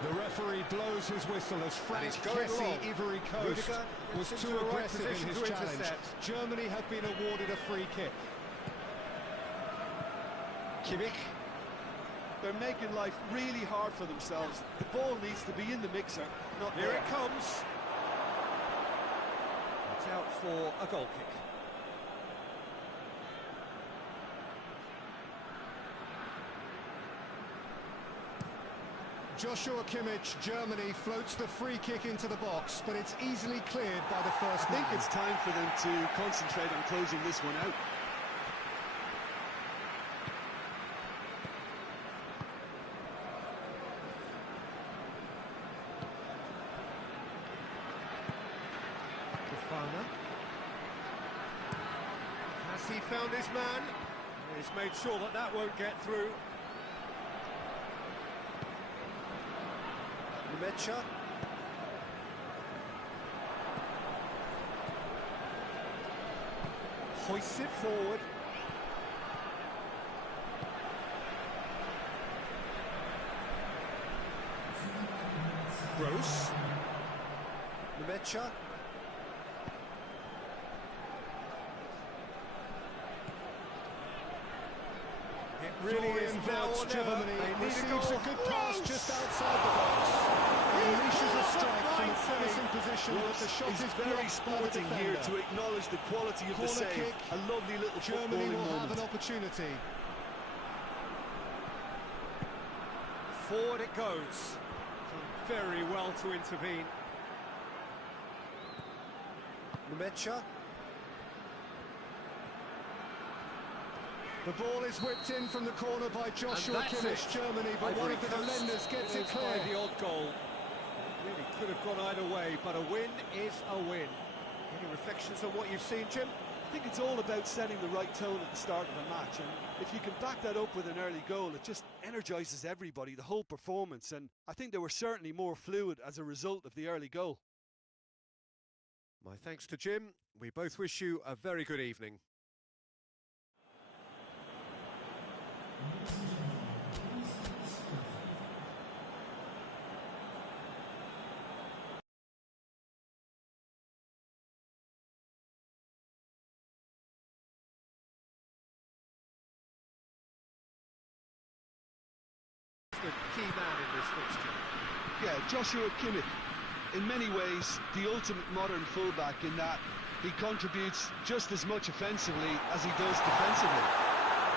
The referee blows his whistle as Frank Kessie, Ivory Coast, was too aggressive in his challenge. Germany have been awarded a free kick. Kimmich. They're making life really hard for themselves. The ball needs to be in the mixer, not Here there. it comes. It's out for a goal kick. Joshua Kimmich, Germany, floats the free kick into the box, but it's easily cleared by the first man. I think it's time for them to concentrate on closing this one out. Has he found his man? He's made sure that that won't get through. Nemecha. Hoists it forward. Gross. Nemecha. Really is now or never. Germany receives a good pass just outside the box. He unleashes a strike from a promising position, but the shot is very sporting here to acknowledge the quality of the save. Kick. A lovely little Germany will moment. have an opportunity. Forward it goes. Done very well to intervene. Nemecha. The ball is whipped in from the corner by Joshua Kimmich, Germany, but one of the defenders gets it clear. The odd goal. It really could have gone either way, but a win is a win. Any reflections on what you've seen, Jim? I think it's all about setting the right tone at the start of a match, and if you can back that up with an early goal, it just energises everybody, the whole performance, and I think they were certainly more fluid as a result of the early goal. My thanks to Jim. We both wish you a very good evening. The key man in this fixture. Yeah, Joshua Kimmich, in many ways the ultimate modern fullback in that he contributes just as much offensively as he does defensively.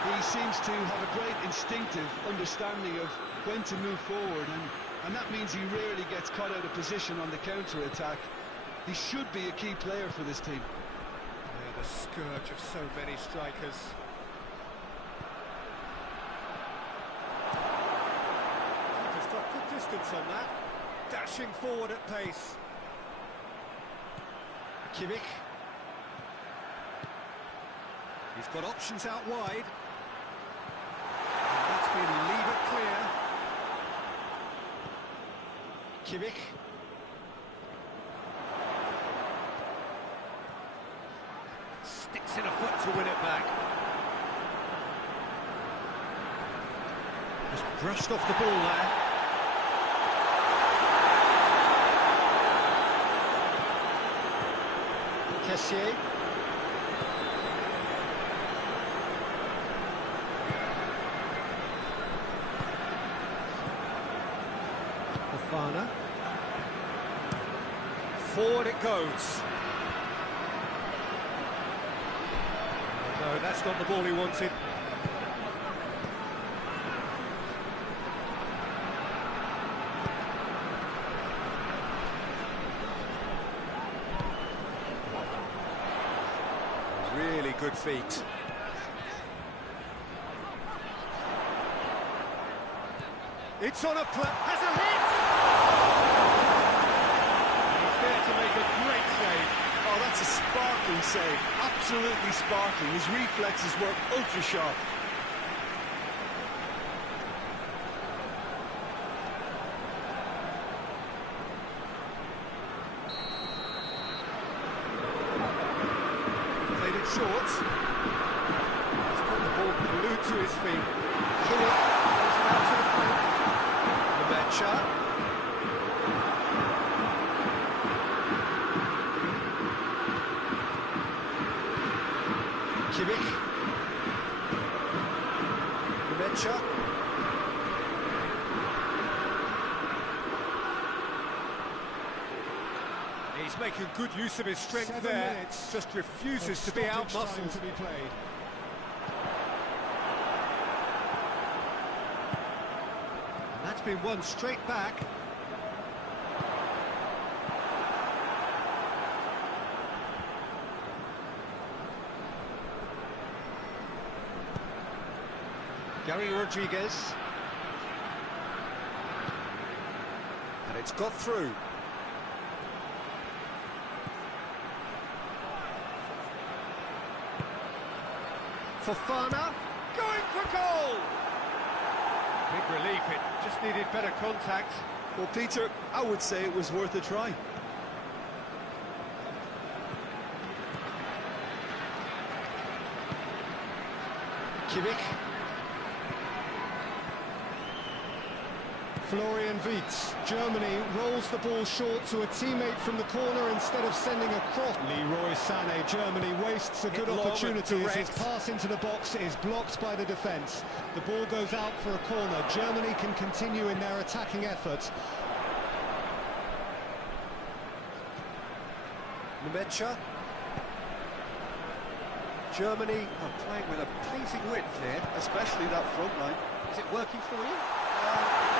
He seems to have a great instinctive understanding of when to move forward, and that means he rarely gets caught out of position on the counter-attack. He should be a key player for this team. Yeah, the scourge of so many strikers. He's got good distance on that. Dashing forward at pace. Kimmich. He's got options out wide. And that's been levered clear. Kimmich. Sticks in a foot to win it back. Just brushed off the ball there. Kessier. Fofana. Forward it goes. No, that's not the ball he wanted. Really good feet. It's on a play, has a hit! He's there to make a great save. Oh, that's a sparkling save, absolutely sparkling. His reflexes were ultra sharp. Played it short. He's got the ball glued to his feet. Kimmich goes it out to the front. Lemaitre. Kimmich. Lemaitre. He's making good use of his strength 7 there. minutes Just refuses to be Stoppage time out-muscled. to be played. And that's been won straight back. Gary Rodriguez. And it's got through. Fofana, going for goal! Big relief, it just needed better contact. Well, Peter, I would say it was worth a try. Kimmich. Florian Wirtz. Germany rolls the ball short to a teammate from the corner instead of sending a cross. Leroy Sané. Germany wastes a good Hit long and opportunity as his direct. pass into the box is blocked by the defence. The ball goes out for a corner. Germany can continue in their attacking efforts. Lemaitre. Germany are playing with a pleasing width here. Especially that front line. Is it working for you?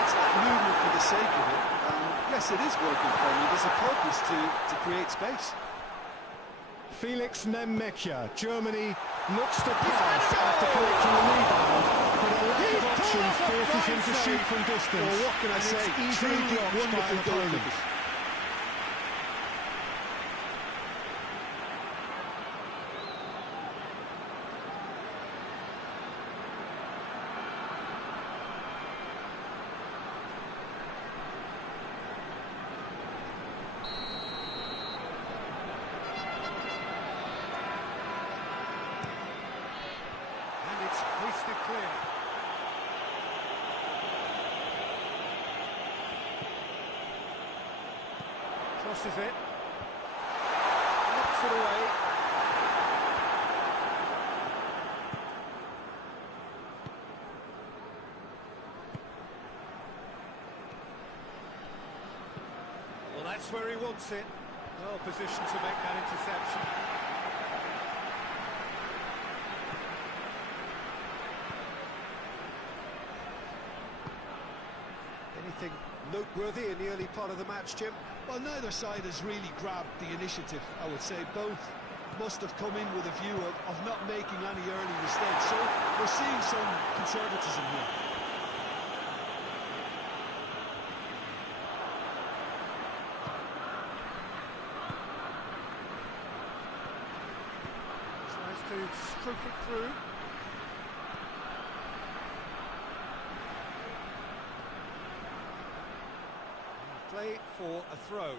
It's not movement for the sake of it. Yes, it is working for me. There's a purpose to create space. Felix Nemmekia. Germany looks to pass after collecting a rebound, but a lack of options forces him to shoot from distance. Well, what can I And say? it's easily Truly blocked by wonderful an opponent. goalkeeping. And it's hoisted clear. Crosses it. Knocks it away. Well, that's where he wants it. Well positioned to make that interception. Anything noteworthy in the early part of the match, Jim? Well, neither side has really grabbed the initiative, I would say. Both must have come in with a view of not making any early mistakes. So we're seeing some conservatism here. Tries to stroke it through. Play for a throw.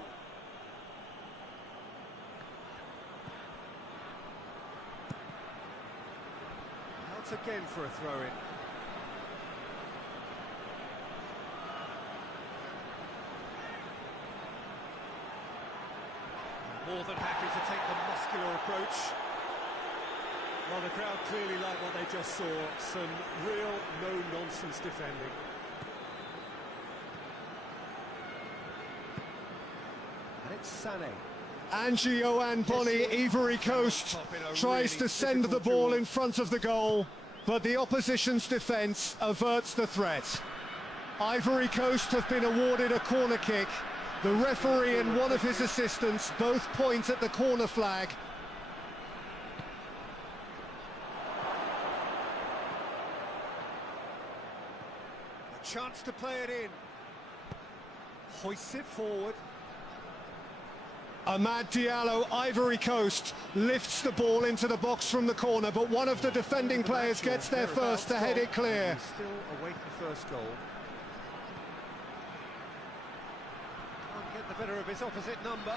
Out again for a throw-in. More than happy to take the muscular approach. Well, the crowd clearly like what they just saw. Some real no-nonsense defending. And it's Sané. Angie-Joanne Bonny, Ivory Coast, tries to send the ball in front of the goal, but the opposition's defence averts the threat. Ivory Coast have been awarded a corner kick. The referee and one of his assistants both point at the corner flag. A chance to play it in. Hoists it forward. Amad Diallo, Ivory Coast, lifts the ball into the box from the corner, but one of the defending players gets there first to head it clear. Still awaiting the first goal. Can't get the better of his opposite number.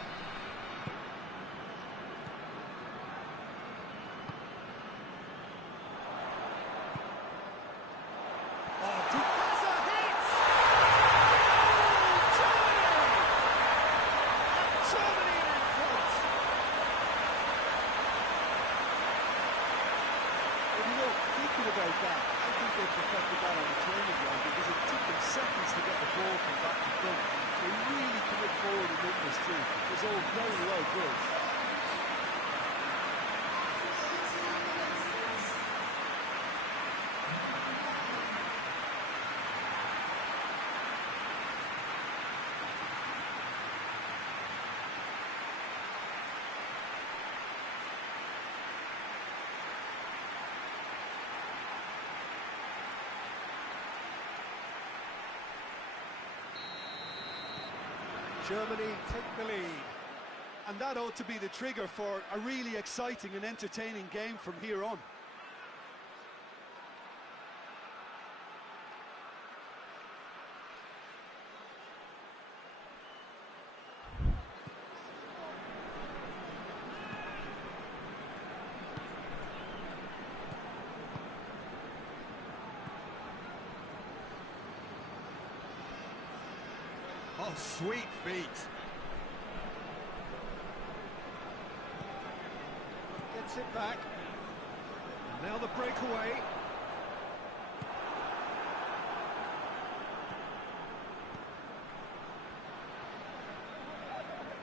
About that, I think they perfected that on the training ground because it took them seconds to get the ball from back to front. They really commit forward in numbers too. It was all very well done. Germany take the lead. And that ought to be the trigger for a really exciting and entertaining game from here on. Oh, sweet feet. Gets it back. And now the breakaway.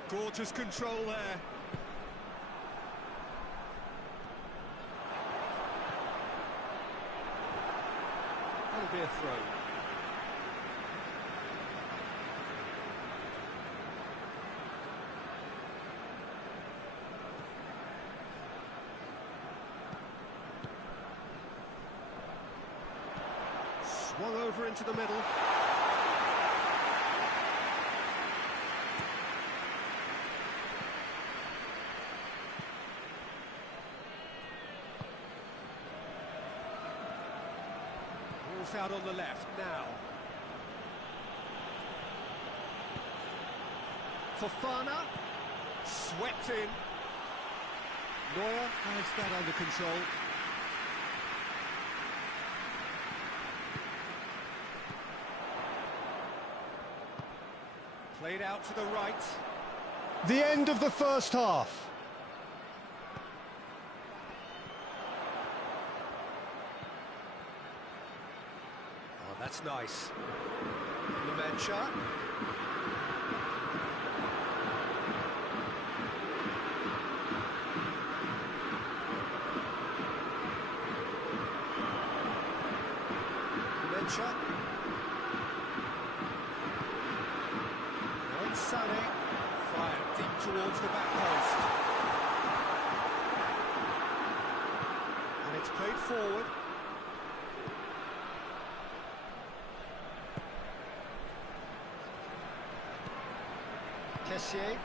Gorgeous control there. That'll be a throw. Swung over into the middle. Ball's out on the left now. Fofana, swept in. Neuer has that under control. Played out to the right. The end of the first half. Oh, that's nice. Lemancha. Lemancha. Sané, fired deep towards the back post. And it's played forward. Kessié.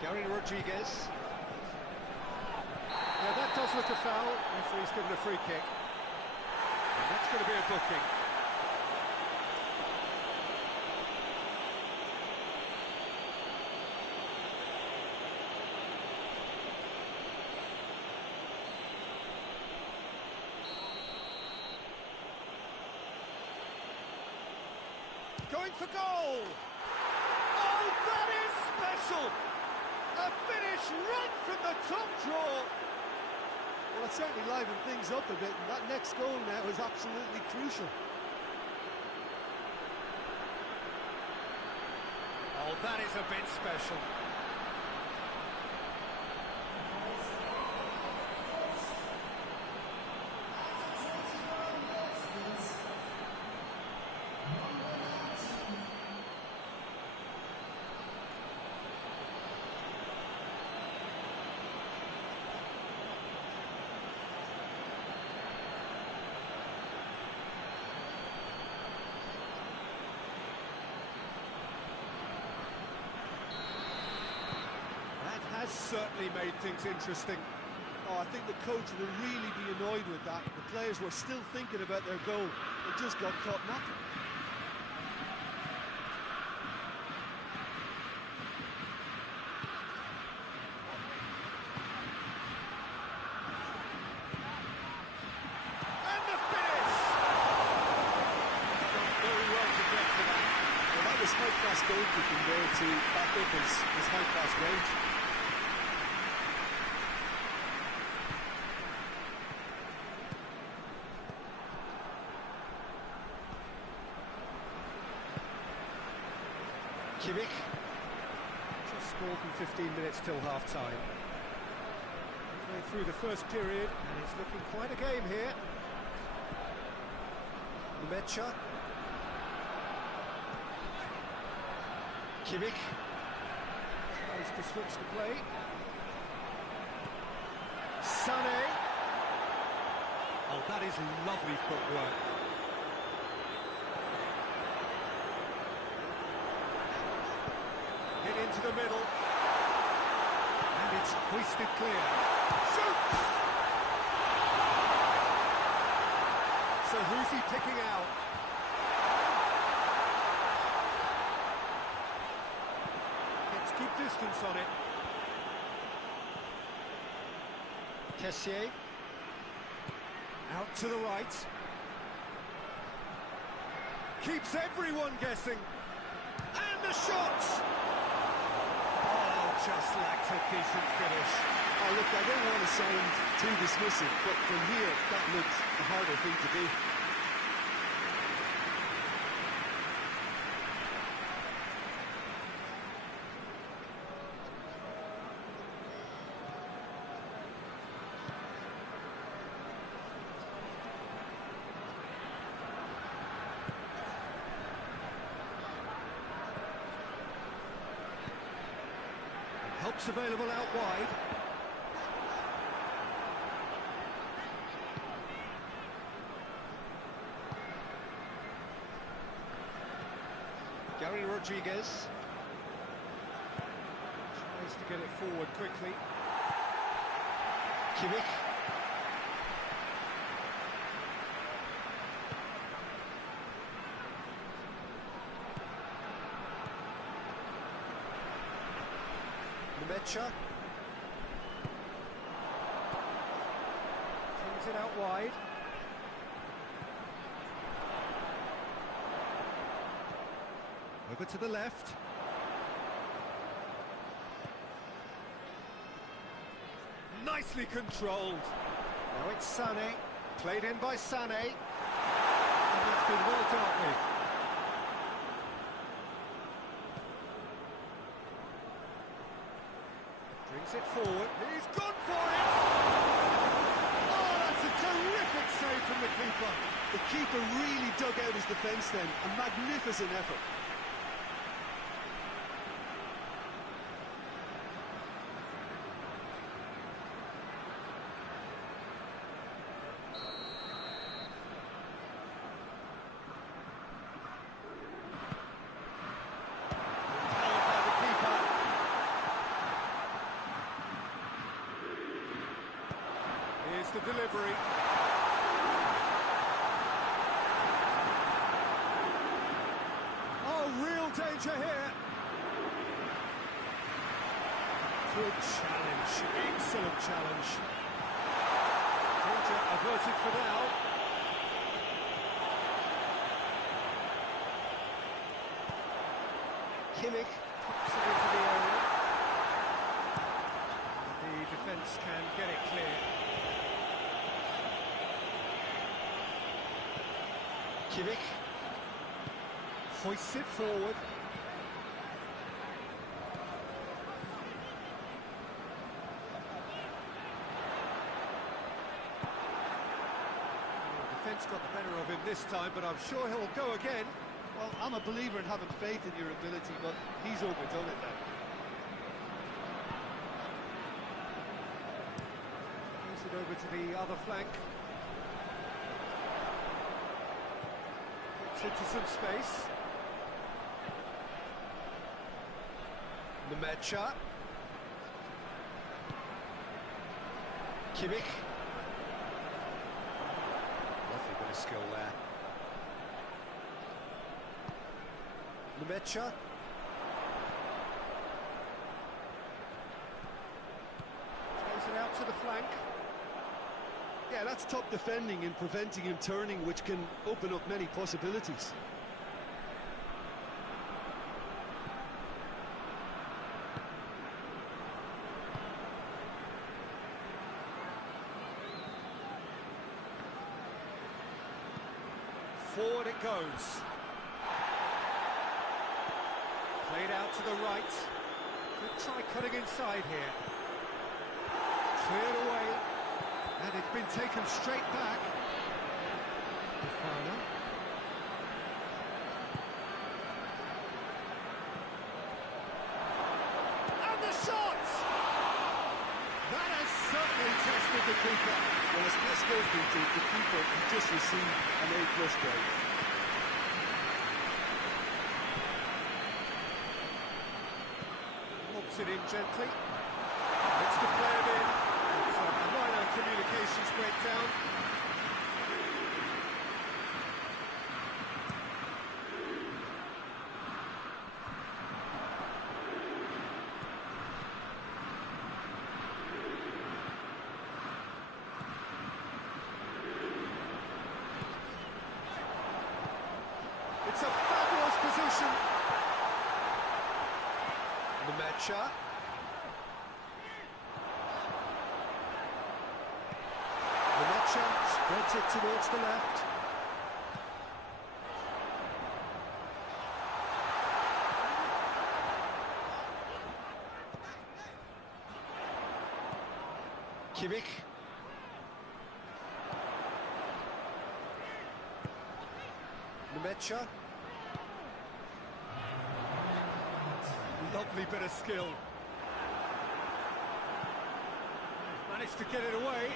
Gary Rodriguez. Yeah, that does look a foul. Referee's given a free kick. And that's going to be a booking. Going for goal! Oh, that is special! A finish right from the top draw! Well, it certainly livened things up a bit, and that next goal now is absolutely crucial. Oh, that is a bit special. Has certainly made things interesting. Oh, I think the coach will really be annoyed with that. The players were still thinking about their goal and just got caught napping. And the finish! Done very well to get to that. Well, that was high-class goalkeeping there to back up his high-class range. Kimmich. Just more than 15 minutes till half-time. Halfway through the first period, and it's looking quite a game here. Mecha. Kimmich. Tries to switch the play. Sané. Oh, that is lovely footwork. Hit into the middle, and it's hoisted clear. Shoots! So who's he picking out? Gets good distance on it. Kessié. Out to the right. Keeps everyone guessing. And the shot! Just lacked a decent finish. Oh, look, I don't want to sound too dismissive, but from here, that looks a harder thing to do. Help's available out wide. Gary Rodriguez tries to get it forward quickly. Kimmich. Mecha. Brings it out wide. Over to the left. Nicely controlled. Now it's Sané. Played in by Sané. And that's been well dealt with. Brings it forward. He's gone for it! Oh, that's a terrific save from the keeper. The keeper really dug out his defence then. A magnificent effort. Held by the keeper. Here's the delivery. Oh, real danger here. Good challenge. Excellent challenge. Danger averted for now. Kimmich pops it into the area. The defence can get it clear. Kimmich hoists it forward. Boat's got the better of him this time, but I'm sure he'll go again. Well, I'm a believer in having faith in your ability, but he's overdone it now. Moves it over to the other flank. Gets into some space. Nemecha. Kimmich. Lovely bit of skill there. Nemecha. Throws it out to the flank. Yeah, that's top defending and preventing him turning, which can open up many possibilities. Forward it goes. Played out to the right. Could try cutting inside here. Cleared away. And it's been taken straight back. Fafana. And the shot! That has certainly tested the keeper. Well, as this goes, BT, the keeper just received an A+ grade. Lobs it in gently. Looks to play it in. It's a minor communications breakdown. It's a fabulous position. Nemecha. Nemecha spreads it towards the left. Kimmich. Nemecha. Lovely bit of skill. Managed to get it away.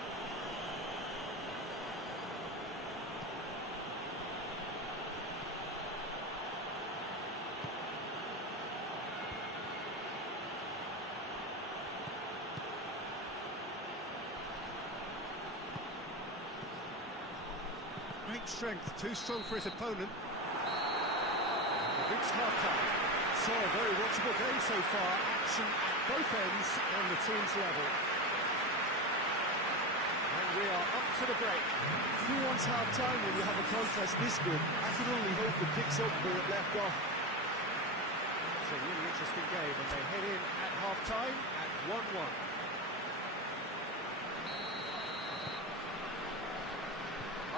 Great strength, too strong for his opponent. We've reached half-time. So a very watchable game so far. Action at both ends and the team's level. And we are up to the break. Who wants half-time when you have a contest this good? I can only hope it picks up where it left off. It's a really interesting game, and they head in at half-time at 1-1.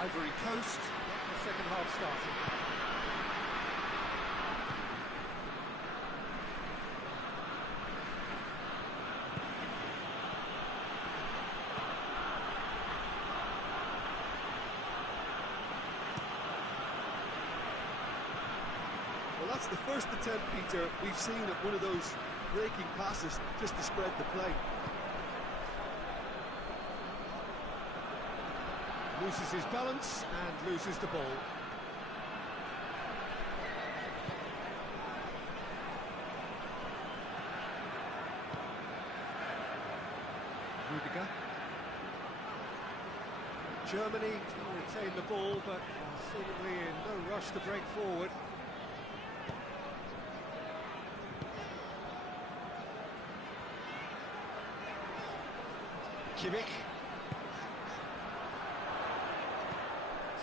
Ivory Coast, the second half starting. Well, that's the first attempt, Peter, we've seen at one of those breaking passes just to spread the play. Loses his balance and loses the ball. Rudiger. Germany to retain the ball, but seemingly in no rush to break forward. Kimmich.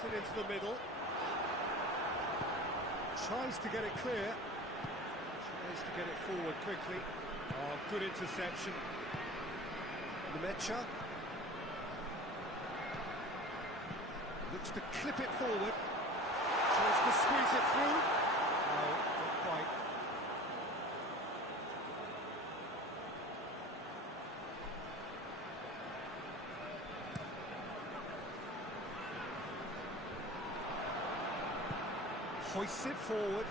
It into the middle. Tries to get it clear. Tries to get it forward quickly. Oh, good interception. Nemecha. Looks to clip it forward. Tries to squeeze it through. No, not quite. Hoists it forward.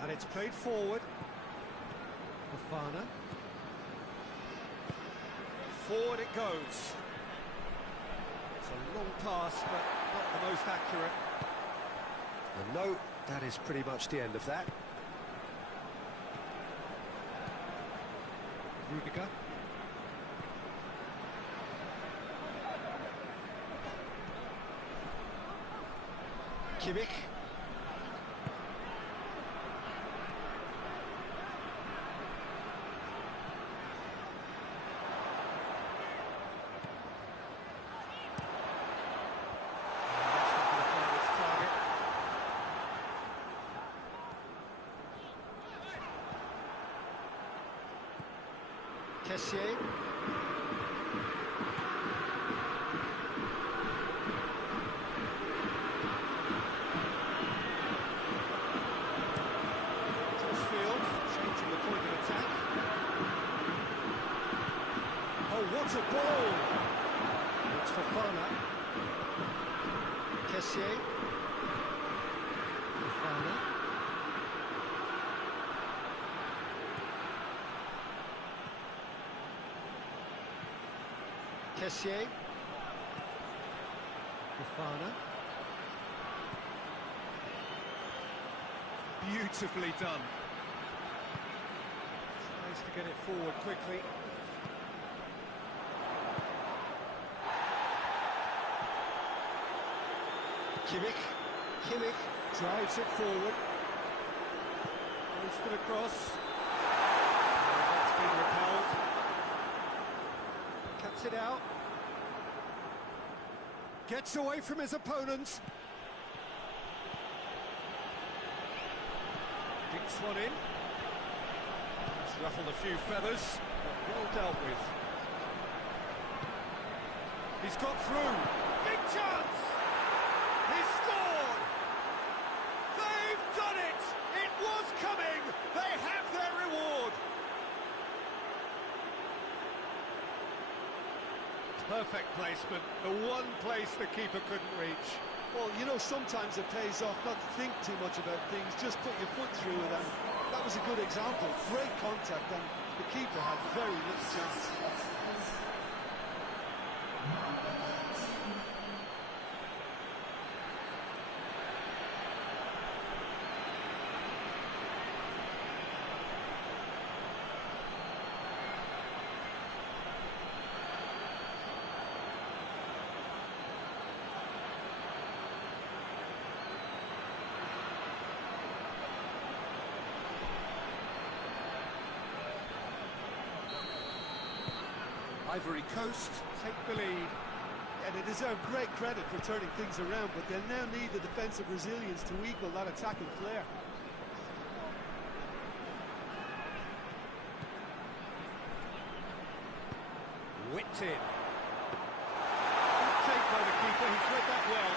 And it's played forward. Fofana. Forward it goes. It's a long pass, but not the most accurate. And no, that is pretty much the end of that. Rudiger. Kimmich. Kessier. Field, changing the point of attack. Oh, what a ball! It's Fofana. Kessier. Fofana. Kessier. Fofana. Beautifully done. Tries to get it forward quickly. Kimmich drives it forward. Goes for the cross. That's been repelled. Cuts it out. Gets away from his opponents. Dinks one in. He's ruffled a few feathers, but well dealt with. He's got through. Big chance! He's scored! They've done it! It was coming! They have their reward! Perfect placement, the one place the keeper couldn't reach. Well, you know, sometimes it pays off not to think too much about things, just put your foot through it, and that was a good example. Great contact, and the keeper had very little chance. Ivory Coast take the lead. And they deserve great credit for turning things around, but they'll now need the defensive resilience to equal that attacking flair. Whipped in. Good take by the keeper, he's read that well.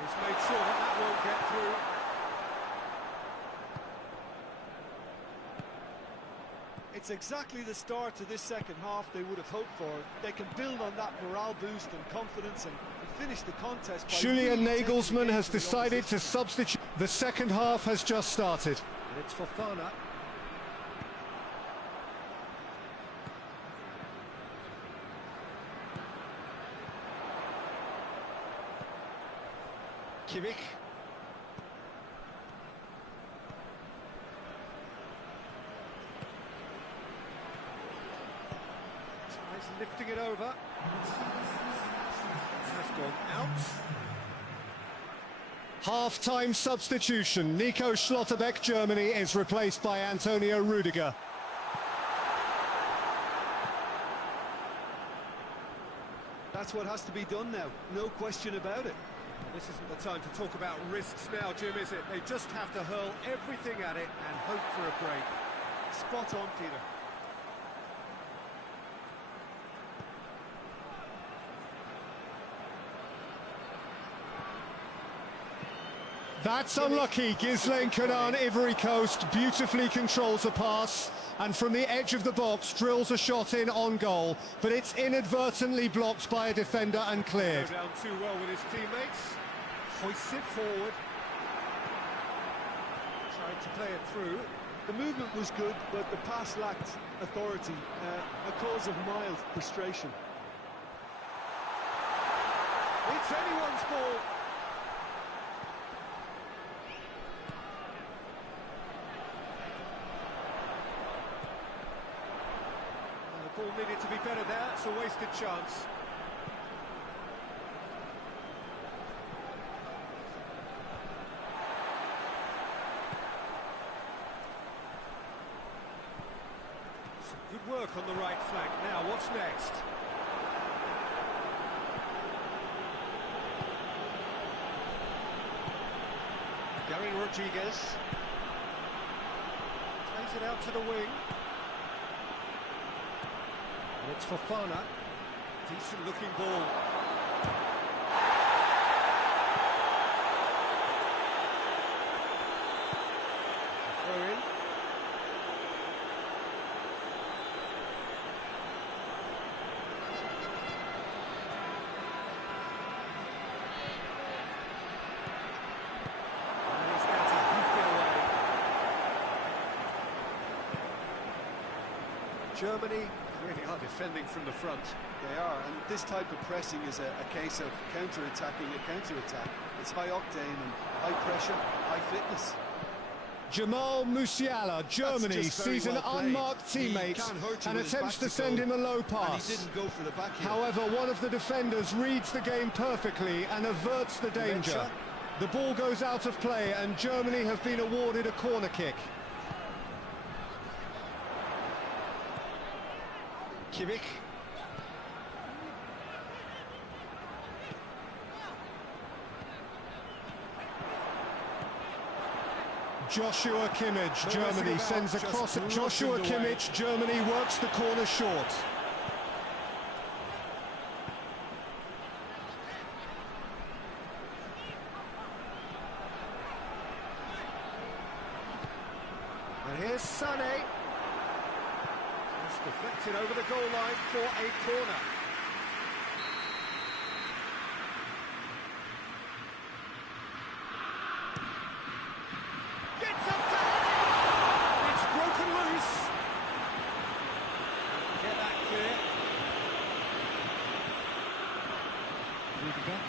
He's made sure that that won't get through. It's exactly the start to this second half they would have hoped for. They can build on that morale boost and confidence and finish the contest by Julian really Nagelsmann has decided to substitute. The second half has just started. And it's Fofana. Kimmich. Tries lifting it over. Has gone out. Half-time substitution. Nico Schlotterbeck, Germany, is replaced by Antonio Rudiger. That's what has to be done now, no question about it. This isn't the time to talk about risks now, Jim, is it? They just have to hurl everything at it and hope for a break. Spot on, Peter. That's unlucky. Ghislaine Canaan, Ivory Coast, beautifully controls a pass and from the edge of the box drills a shot in on goal, but it's inadvertently blocked by a defender and cleared. Go down too well with his teammates. Hoists it forward. Tried to play it through. The movement was good, but the pass lacked authority, a cause of mild frustration. It's anyone's ball. The ball needed to be better there. It's a wasted chance. Some good work on the right flank. Now, what's next? Gary Rodriguez plays it out to the wing. And it's Fofana. Decent looking ball. It's a throw in. Germany really are defending from the front. They are, and this type of pressing is a case of counter-attacking a counter-attack. It's high octane and high pressure, high fitness. Jamal Musiala, Germany, sees an unmarked teammate and attempts to send him a low pass. He didn't go for the back heel. However, one of the defenders reads the game perfectly and averts the danger. The ball goes out of play and Germany have been awarded a corner kick. Kimmich. Joshua Kimmich, Germany sends a cross at Joshua Kimmich. Germany works the corner short. And here's Sané. Just deflected over the goal line for a corner. Gets up to head it! It's broken loose. Get that clear. Rudiger.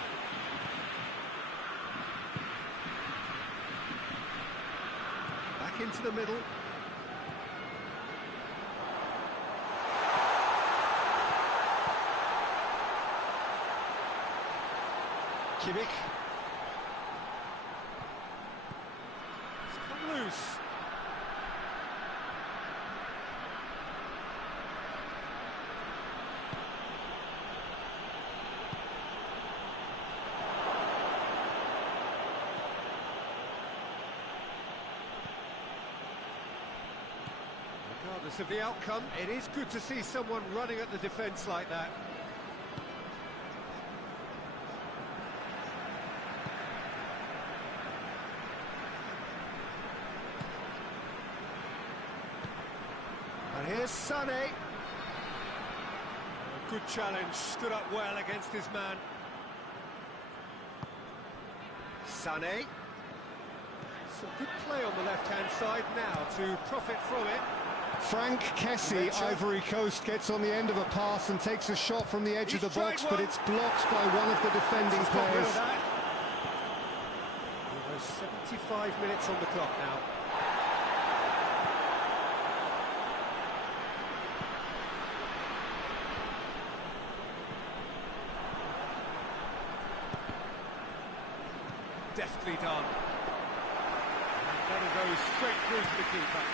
Back into the middle. Kimmich. It's come loose. Regardless of the outcome, it is good to see someone running at the defence like that. And here's Sané. Good challenge, stood up well against his man. Sané. Some good play on the left-hand side now to profit from it. Frank Kessie, Ivory Coast, gets on the end of a pass and takes a shot from the edge of the box, but it's blocked by one of the defending players. Almost 75 minutes on the clock now. Deftly done. And that'll go straight through to the keeper.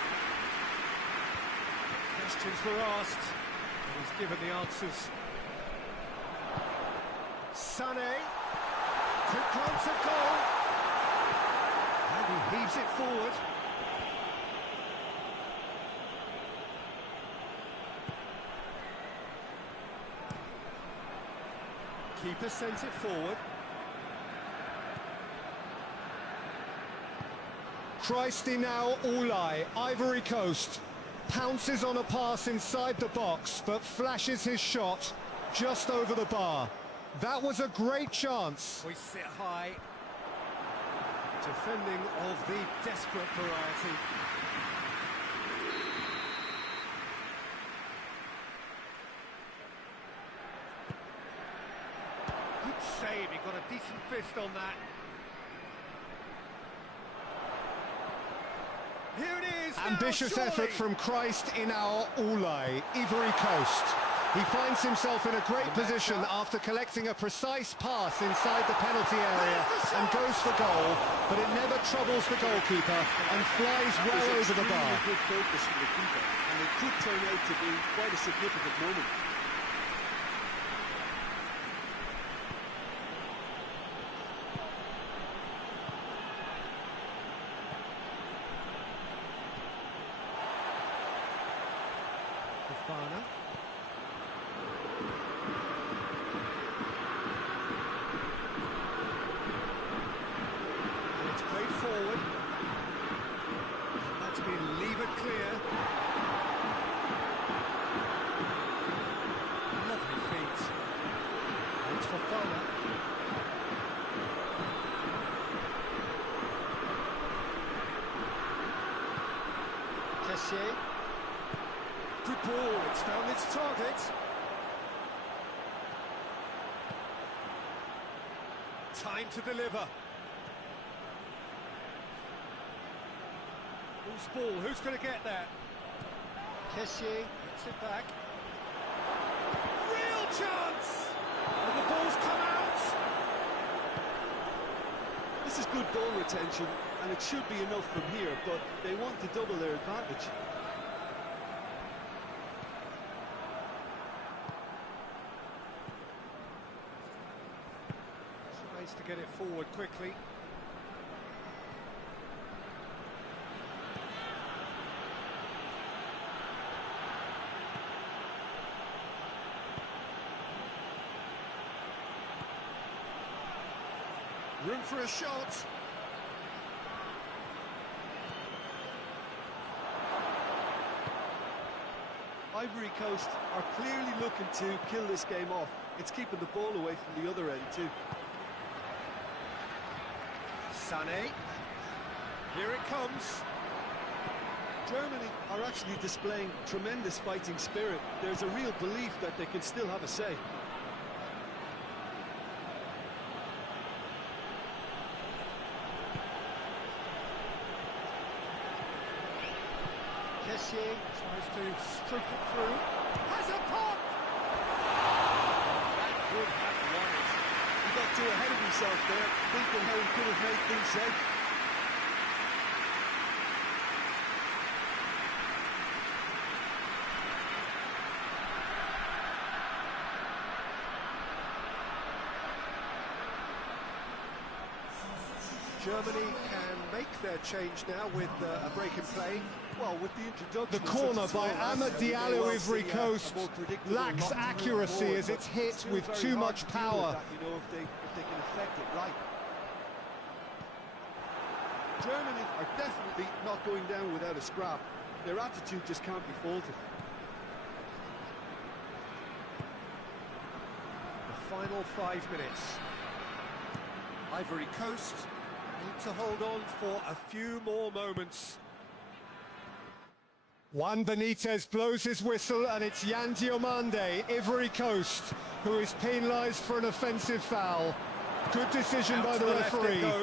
Questions were asked, and he's given the answers. Sané, quick glance at goal, and he heaves it forward. Keeper sends it forward. Christy now Ulai, Ivory Coast, pounces on a pass inside the box, but flashes his shot just over the bar. That was a great chance. We sit high. Defending of the desperate variety. Good save, he got a decent fist on that. Here it is. Ambitious now, effort from Christ in our Ulai, Ivory Coast. He finds himself in a great position after collecting a precise pass inside the penalty area and goes for goal, but it never troubles the goalkeeper and flies well over the bar. Good focus from the keeper, and it could turn out to be quite a significant moment. Fofana. And it's played forward. That's been levered clear. Lovely feet. And it's Fofana. Kessier. Good ball, it's found its target. Time to deliver. Who's ball? Who's going to get that? Kessier gets it back. Real chance! And the ball's come out! This is good ball retention, and it should be enough from here, but they want to double their advantage. Tries to get it forward quickly. Room for a shot. Ivory Coast are clearly looking to kill this game off. It's keeping the ball away from the other end too. Sané. Here it comes. Germany are actually displaying tremendous fighting spirit. There's a real belief that they can still have a say. Kessier tries to stroke it through. Has a pop! That would have won it. He got too ahead of himself there, thinking how he could have made things safe. Germany can make their change now with a break in play. Well, with the introduction... The corner by Amad Diallo, Ivory Coast, lacks accuracy as it's hit with too much power. You know, if they can affect it right. Germany are definitely not going down without a scrap. Their attitude just can't be faulted. The final 5 minutes. Ivory Coast need to hold on for a few more moments. Juan Benitez blows his whistle and it's Yan Diomande, Ivory Coast, who is penalised for an offensive foul. Good decision by the referee. The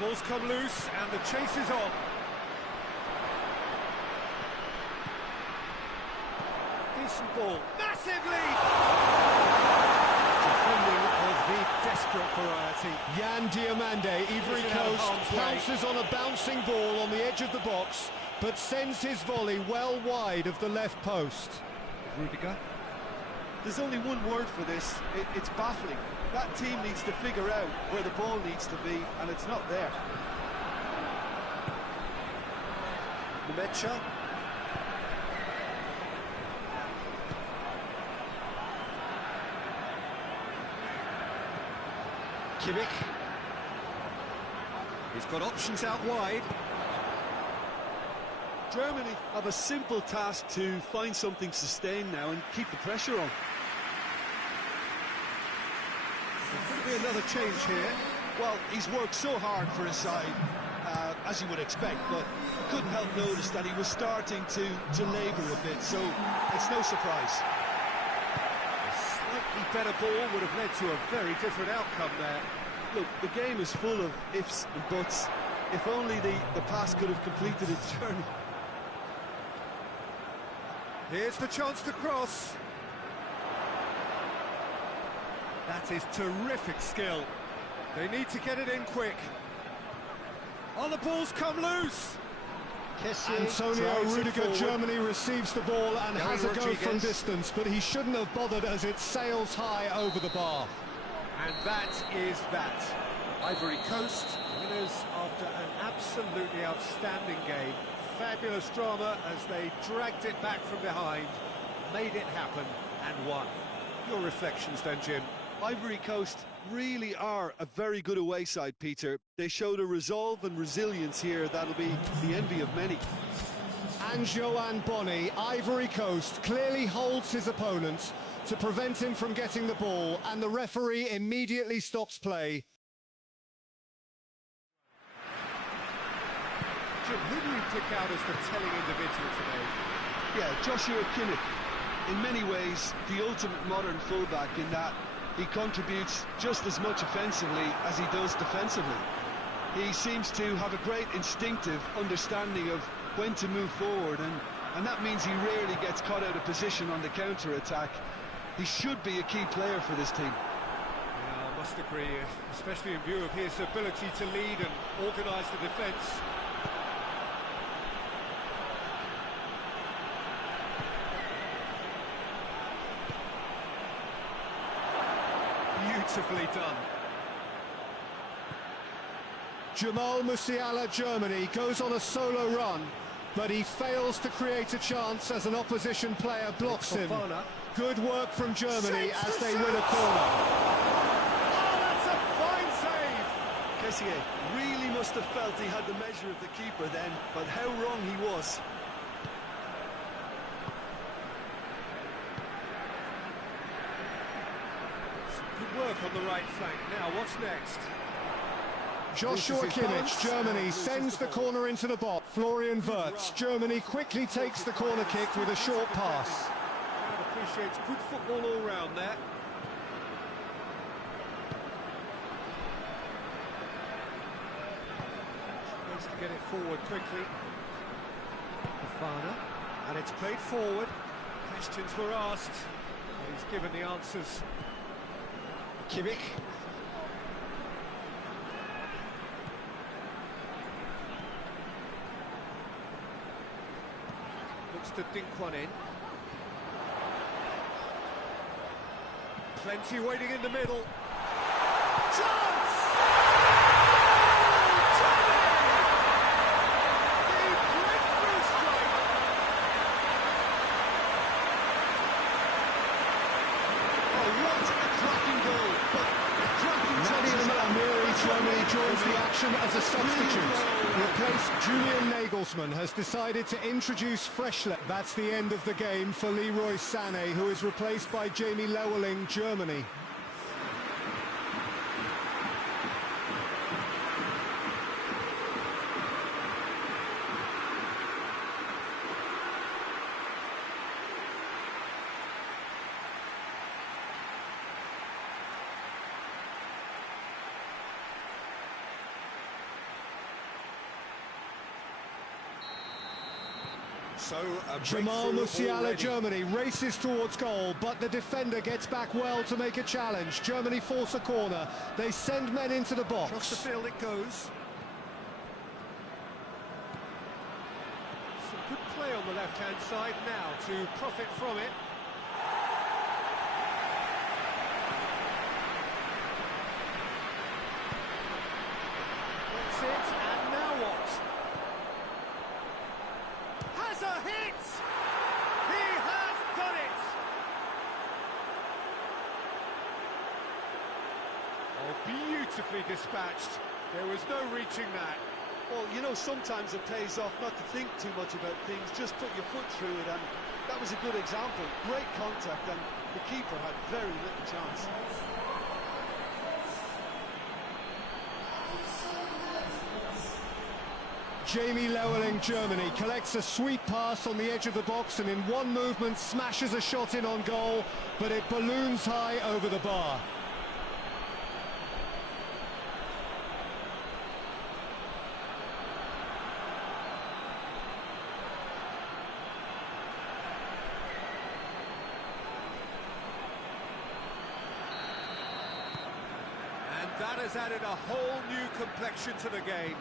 ball's come loose and the chase is on. Decent ball. Massive lead! Defending of the desperate variety. Yan Diomande, Ivory Coast, pounces on a bouncing ball on the edge of the box, but sends his volley well wide of the left post. Rudiger. There's only one word for this. It's baffling. That team needs to figure out where the ball needs to be, and it's not there. Mecha. Kimmich. He's got options out wide. Germany have a simple task to find something sustained now and keep the pressure on. There's going to be another change here. Well, he's worked so hard for his side, as you would expect, but I couldn't help notice that he was starting to labour a bit, so it's no surprise. A slightly better ball would have led to a very different outcome there. Look, the game is full of ifs and buts. If only the pass could have completed its journey. Here's the chance to cross. That is terrific skill. They need to get it in quick. Oh, the ball's come loose. Antonio Rudiger, Germany receives the ball and has a go from distance, but he shouldn't have bothered as it sails high over the bar. And that is that. Ivory Coast, winners after an absolutely outstanding game. Fabulous drama as they dragged it back from behind, made it happen and won. Your reflections then, Jim? Ivory Coast really are a very good away side, Peter. They showed a resolve and resilience here that'll be the envy of many. And Joanne Bonny, Ivory Coast clearly holds his opponent to prevent him from getting the ball, and the referee immediately stops play. Jim, who do you pick out as the telling individual today? Yeah, Joshua Kimmich. In many ways, the ultimate modern fullback in that he contributes just as much offensively as he does defensively. He seems to have a great instinctive understanding of when to move forward, and that means he rarely gets caught out of position on the counter-attack. He should be a key player for this team. Yeah, I must agree, especially in view of his ability to lead and organise the defence. Beautifully done. Jamal Musiala, Germany, goes on a solo run, but he fails to create a chance as an opposition player blocks him. Good work from Germany as they win a corner. Oh, that's a fine save! Kessié really must have felt he had the measure of the keeper then, but how wrong he was. Good work on the right flank. Now, what's next? Joshua Kimmich, Germany, sends the corner into the box. Florian Wirtz, Germany quickly takes the corner kick with a short pass. Crowd appreciates good football all round there. Tries to get it forward quickly. Fofana, and it's played forward. Questions were asked, and he's given the answers. Kimmich. Looks to dink one in. Plenty waiting in the middle. Chance! The breakthrough strike! Oh, what a cracking goal! But a cracking Germany joins the action as a substitute. Replaced Julian Nagelsmann has decided to introduce Freshlet. That's the end of the game for Leroy Sané, who is replaced by Jamie Leweling, Germany. So Jamal Musiala, Germany, races towards goal, but the defender gets back well to make a challenge. Germany force a corner. They send men into the box. Across the field it goes. Some good play on the left-hand side now to profit from it. That's it, and now what? Has a hit! He has done it! Oh, Beautifully dispatched. There was no reaching that. Well, you know, sometimes it pays off not to think too much about things, just put your foot through it, and that was a good example. Great contact, and the keeper had very little chance. Jamie Lowelling, Germany, collects a sweet pass on the edge of the box and in one movement smashes a shot in on goal, but it balloons high over the bar. And that has added a whole new complexion to the game.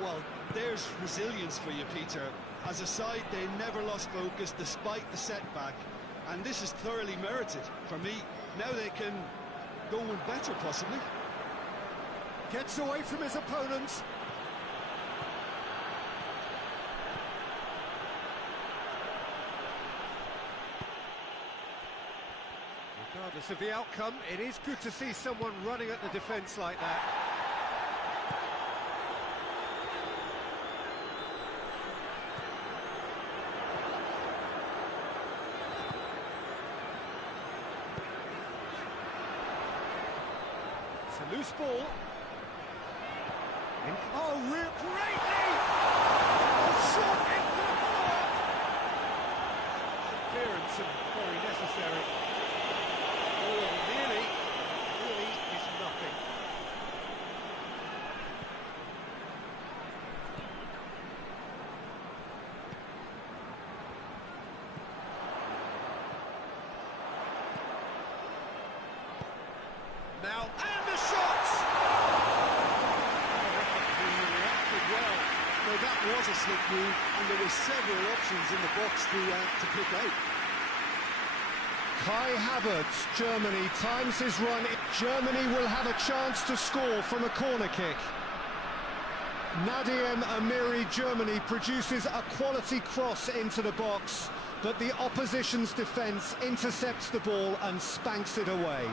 Well, there's resilience for you, Peter. As a side, they never lost focus despite the setback, and this is thoroughly merited. For me, now they can go one better, possibly. Gets away from his opponents. Regardless of the outcome, it is good to see someone running at the defence like that. It's a loose ball. Oh, great lead! Shot into the follow-up! Clearance and very necessary. Oh, really is nothing. Now, and the shots! Well, no, that was a slick move, and there were several options in the box to pick out. Kai Havertz, Germany, times his run. Germany will have a chance to score from a corner kick. Nadiem Amiri, Germany, produces a quality cross into the box, but the opposition's defence intercepts the ball and spanks it away.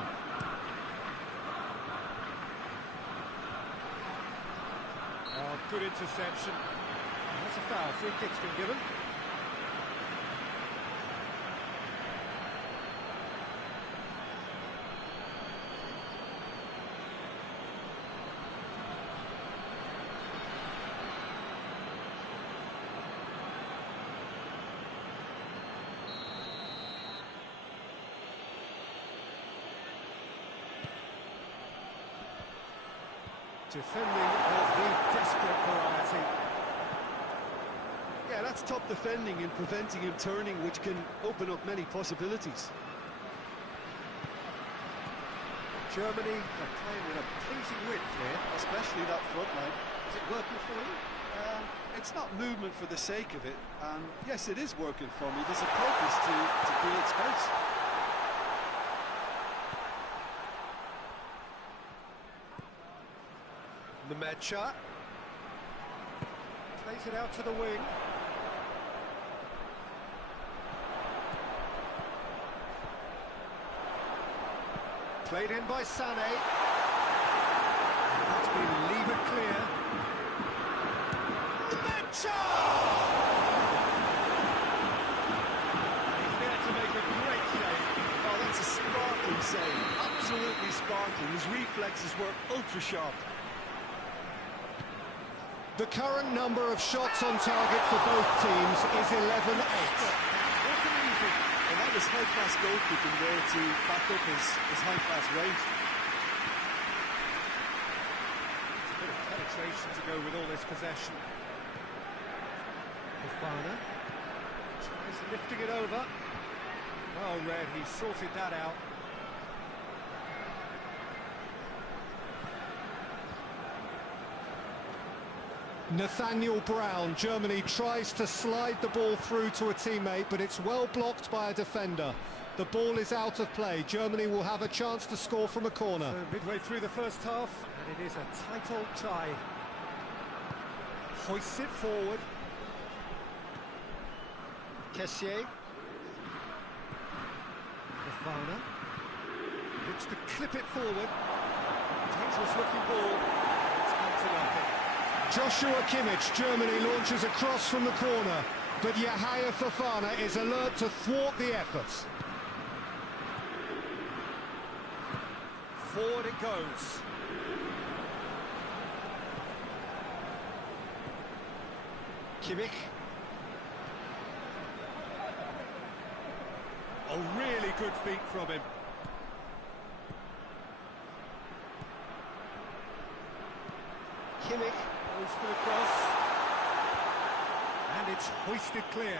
Oh, good interception. That's a foul. Free kick's been given. Defending of the desperate variety. Yeah, that's top defending and preventing him turning, which can open up many possibilities. Germany are playing with a pleasing width here. Especially that front line. Is it working for you? It's not movement for the sake of it, and yes, it is working for me. There's a purpose to create space. Nemecha plays it out to the wing. Played in by Sané. That's been levered clear. Nemecha! He's there to make a great save. Oh, that's a sparkling save. Absolutely sparkling. His reflexes were ultra sharp. The current number of shots on target for both teams is 11-8. Wasn't easy. And that was high-class goalkeeping there to back up his high-class range. A bit of penetration to go with all this possession. Fofana tries lifting it over. Well read, he sorted that out. Nathaniel Brown, Germany, tries to slide the ball through to a teammate, but it's well blocked by a defender. The ball is out of play. Germany will have a chance to score from a corner. So midway through the first half, and it is a tight old tie. Hoists it forward. Kessier. Fofana. Looks to clip it forward. dangerous looking ball. It's come to nothing. Joshua Kimmich, Germany, launches across from the corner, but Yahya Fofana is alert to thwart the effort. Forward it goes. Kimmich. Oh, really good feet from him. Kimmich goes for the cross. And it's hoisted clear.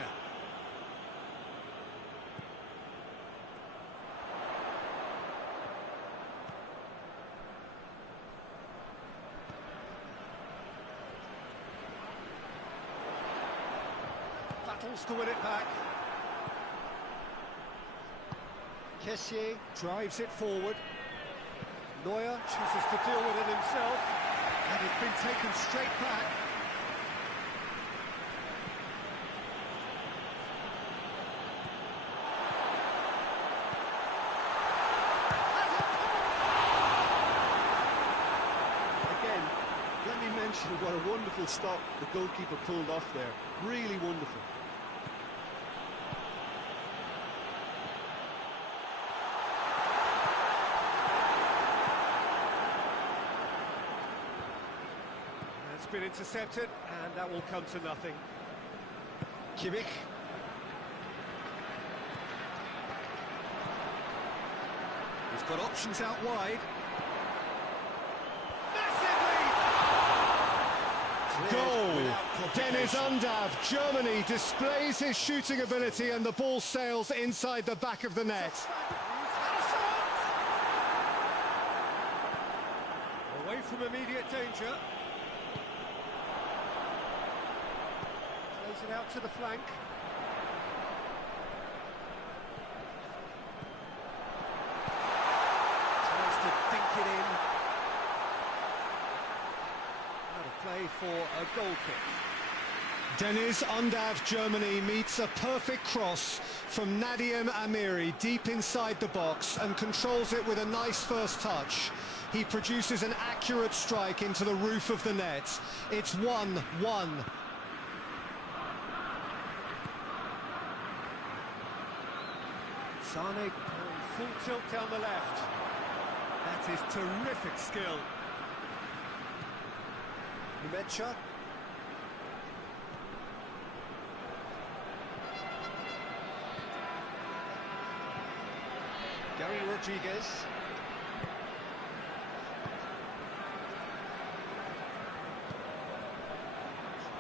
Battles to win it back. Kessié drives it forward. Neuer chooses to deal with it himself. And it's been taken straight back. Again, let me mention what a wonderful stop the goalkeeper pulled off there. Really wonderful. It's been intercepted, and that will come to nothing. Kimmich. He's got options out wide. Massive lead! Goal! Deniz Undav, Germany, displays his shooting ability and the ball sails inside the back of the net. He's had a shot! Away from immediate danger. Plays it out to the flank. Tries to dink it in. Out of play for a goal kick. Deniz Undav, Germany, meets a perfect cross from Nadiem Amiri deep inside the box and controls it with a nice first touch. He produces an accurate strike into the roof of the net. It's 1-1. Sane full tilt down the left. That is terrific skill. Numecha. Gary Rodriguez.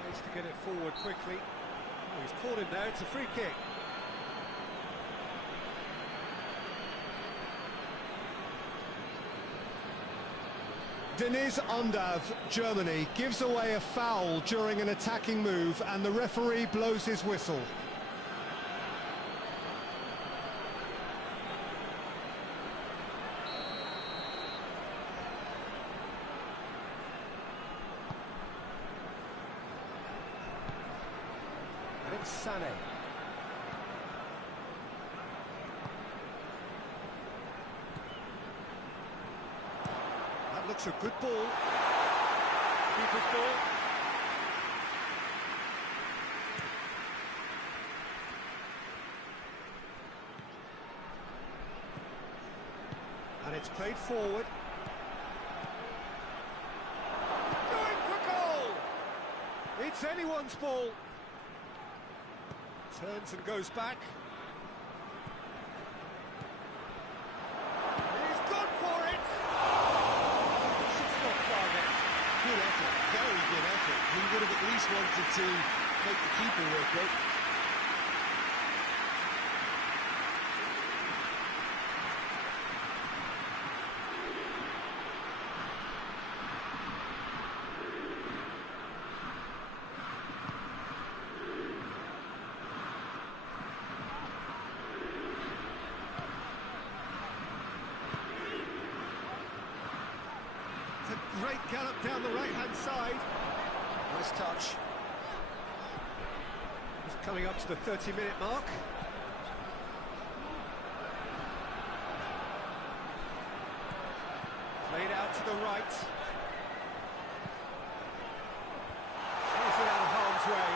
Tries to get it forward quickly. Oh, he's caught him there, it's a free kick. Deniz Undav, Germany, gives away a foul during an attacking move and the referee blows his whistle. And it's Sane. That looks a good ball. Keeper's ball. And it's played forward. Going for goal! It's anyone's ball. Turns and goes back. He's gone for it! Should stop target. Good effort, very good effort. He would have at least wanted to make the keeper work, right? It's a great gallop down the right-hand side. Nice touch. Just coming up to the 30-minute mark. Played out to the right. Throws it out of harm's way.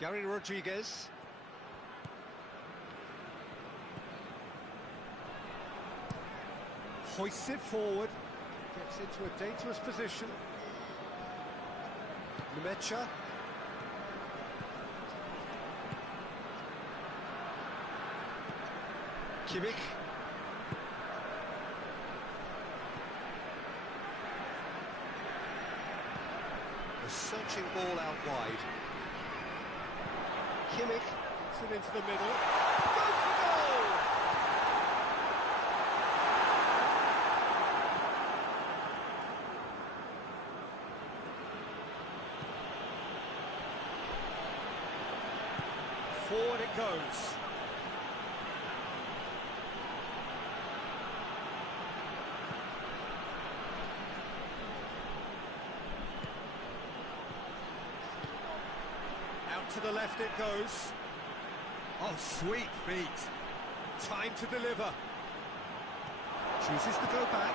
Gary Rodriguez. Hoists it forward. Gets into a dangerous position. Nemecha. Kimmich. A searching ball out wide. Kimmich gets it into the middle. Goes for goal! Forward it goes. Out to the left it goes. Oh, sweet feet. Time to deliver. Chooses to go back.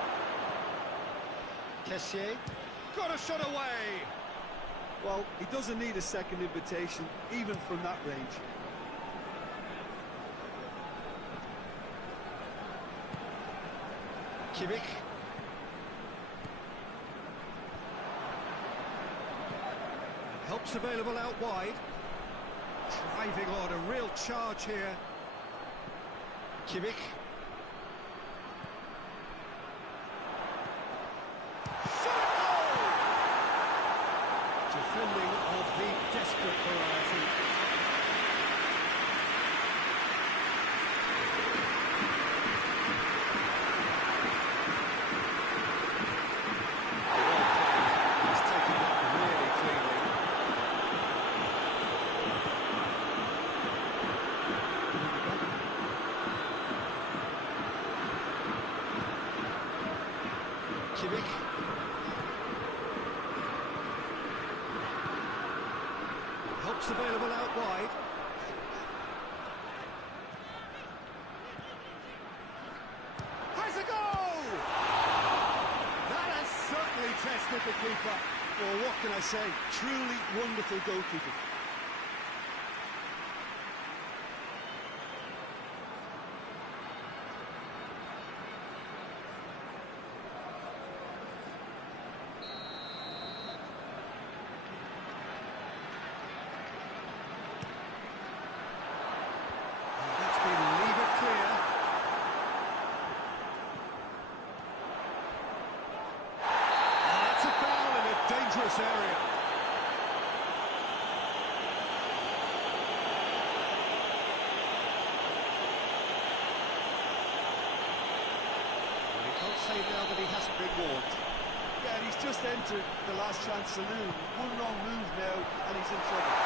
Kessié. Got a shot away. Well, he doesn't need a second invitation, even from that range. Kimmich. Helps available out wide. Driving on, a real charge here. Kimmich. Shot at goal! Defending of the desperate variety. He's taken that really cleanly. Kimmich. Helps available out wide. Has a goal! That has certainly tested the keeper. Well, what can I say? Truly wonderful goalkeeping. That's been lever clear. That's a foul in a dangerous area. Well, he can't say now that he hasn't been warned. Yeah, and he's just entered the last chance saloon. One wrong move now, and he's in trouble.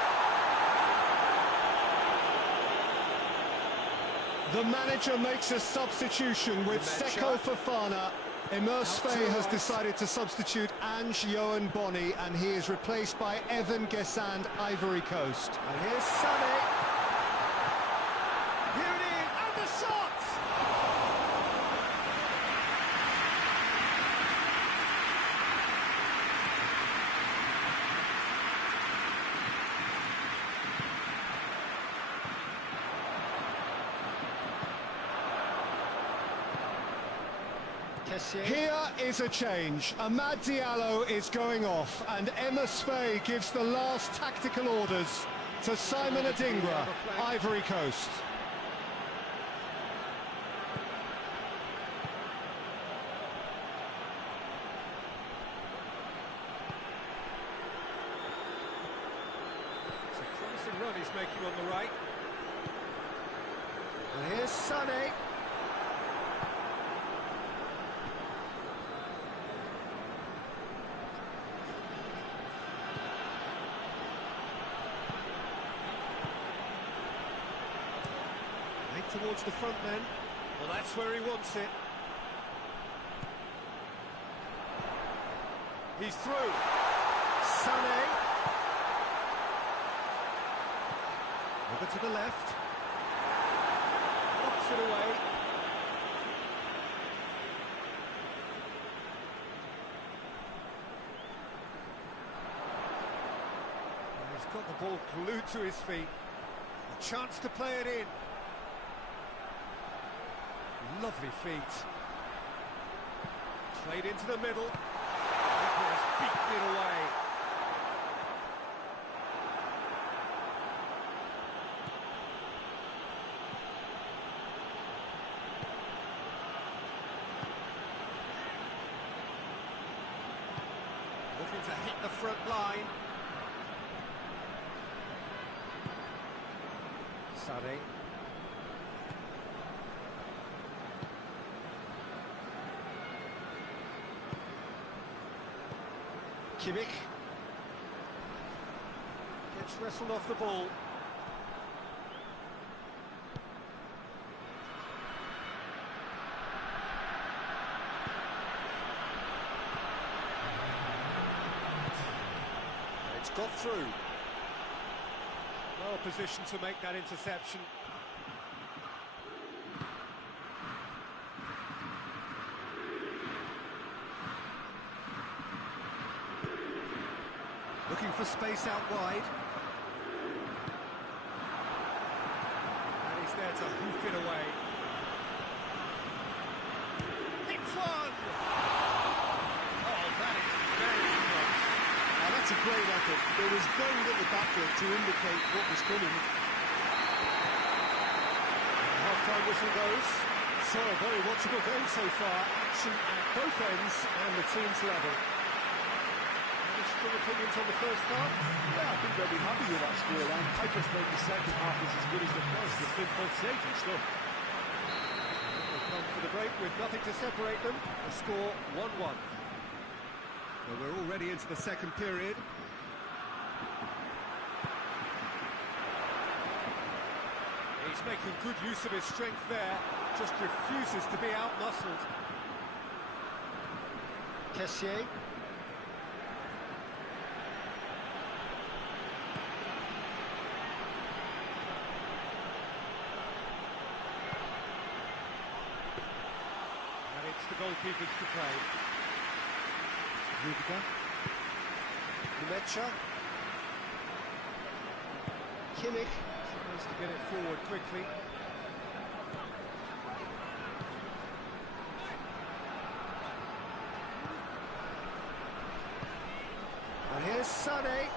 The manager makes a substitution with Seko Fofana. Emers Faye has decided to substitute Ange Johan Bonny, and he is replaced by Evan Gesand, Ivory Coast. And here's Sané. Here it is, and the shot! Here is a change. Amad Diallo is going off, and Emers Faye gives the last tactical orders to Simon Adingra, Ivory Coast. It's a promising run he's making on the right. And here's Sané. Towards the front men. Well, that's where he wants it. He's through. Sané. Over to the left. Knocks it away. the ball glued to his feet. A chance to play it in. Lovely feet. Played into the middle. Keeper has beaten it away. Looking to hit the front line. Sade. Kimmich. Gets wrestled off the ball. And it's got through. Well positioned to make that interception. Looking for space out wide. And he's there to hoof it away. It's one! Oh, that is very close. Now that's a great effort. There was very little backup to indicate what was coming. Half-time whistle goes. So, a very watchable game so far. Action at both ends and the team's level. Strong opinions on the first half? Yeah, I think they'll be happy with that scoreline. I just think the second half is as good as the first. It's been pulsating stuff. They'll come for the break with nothing to separate them. The score 1-1. Well, we're already into the second period. He's making good use of his strength there. Just refuses to be out-muscled. Kessié. The goalkeepers to play. Rudiger. Numecha. Kimmich tries to get it forward quickly. And here's Sade.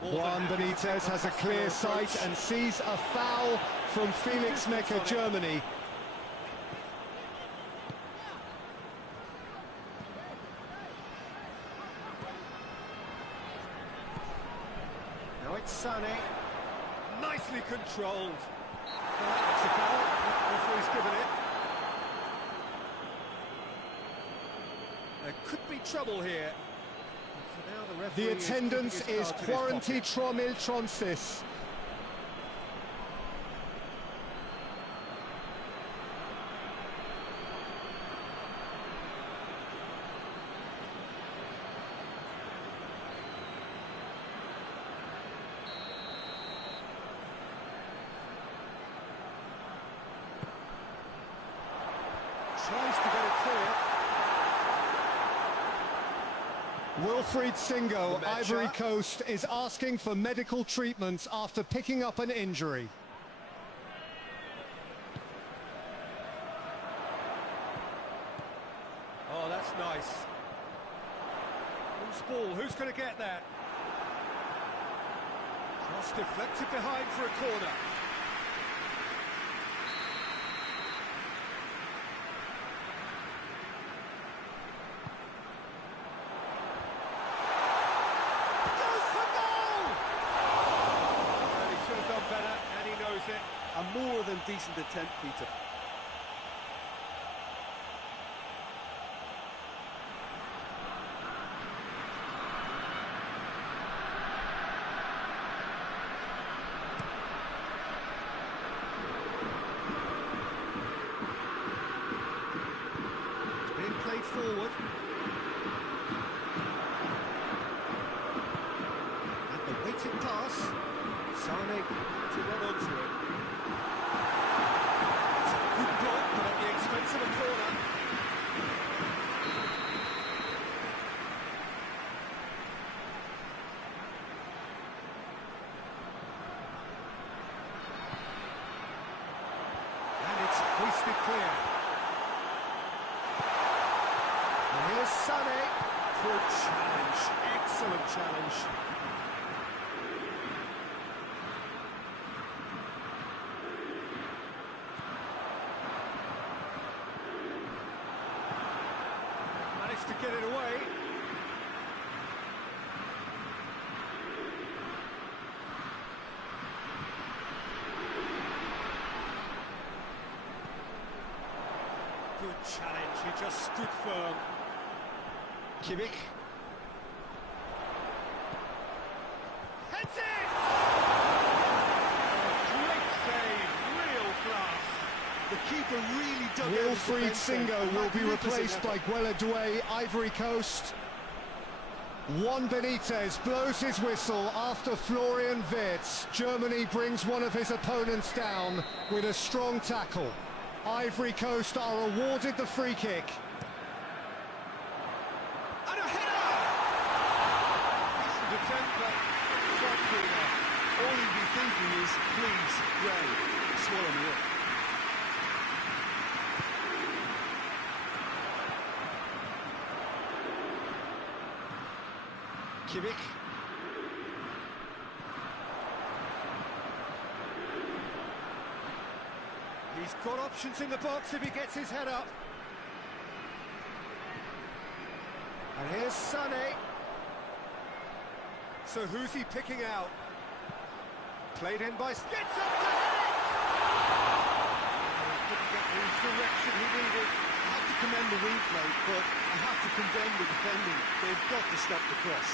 Juan Benitez has a clear sight and sees a foul from Felix Necker, Germany. Now it's Sané, nicely controlled. That's a foul, referee's given it. There could be trouble here. For now, the referee The attendance is Quaranti Tromil Tronsis. Tries to get it clear. Wilfried Singo, Ivory Coast, is asking for medical treatment after picking up an injury. Oh, that's nice. Who's ball? Who's going to get that? Cross deflected behind for a corner. A more than decent attempt, Peter. It's being played forward. And the waiting pass. Sané to run onto it. Good block, but at the expense of a corner. clear. And here's Sané. Good challenge, excellent challenge. Managed to get it away. Good challenge, he just stood firm. Kimmich. Heads it! Great save, real class. The keeper really dug out his Wilfried defence there. Singo will be Magnificent replaced by effort. Gueledoué, Ivory Coast. Juan Benitez blows his whistle after Florian Wirtz. Germany brings one of his opponents down with a strong tackle. Ivory Coast are awarded the free kick. And a header! Decent attempt, but not good enough. All he'd be thinking is, please, Ray, swallow me up. Kimmich. He's got options in the box if he gets his head up. And here's Sané. So who's he picking out? Played in by... Gets up to head it! Couldn't get the direction he needed. I have to commend the wing play, but I have to condemn the defending. They've got to stop the cross.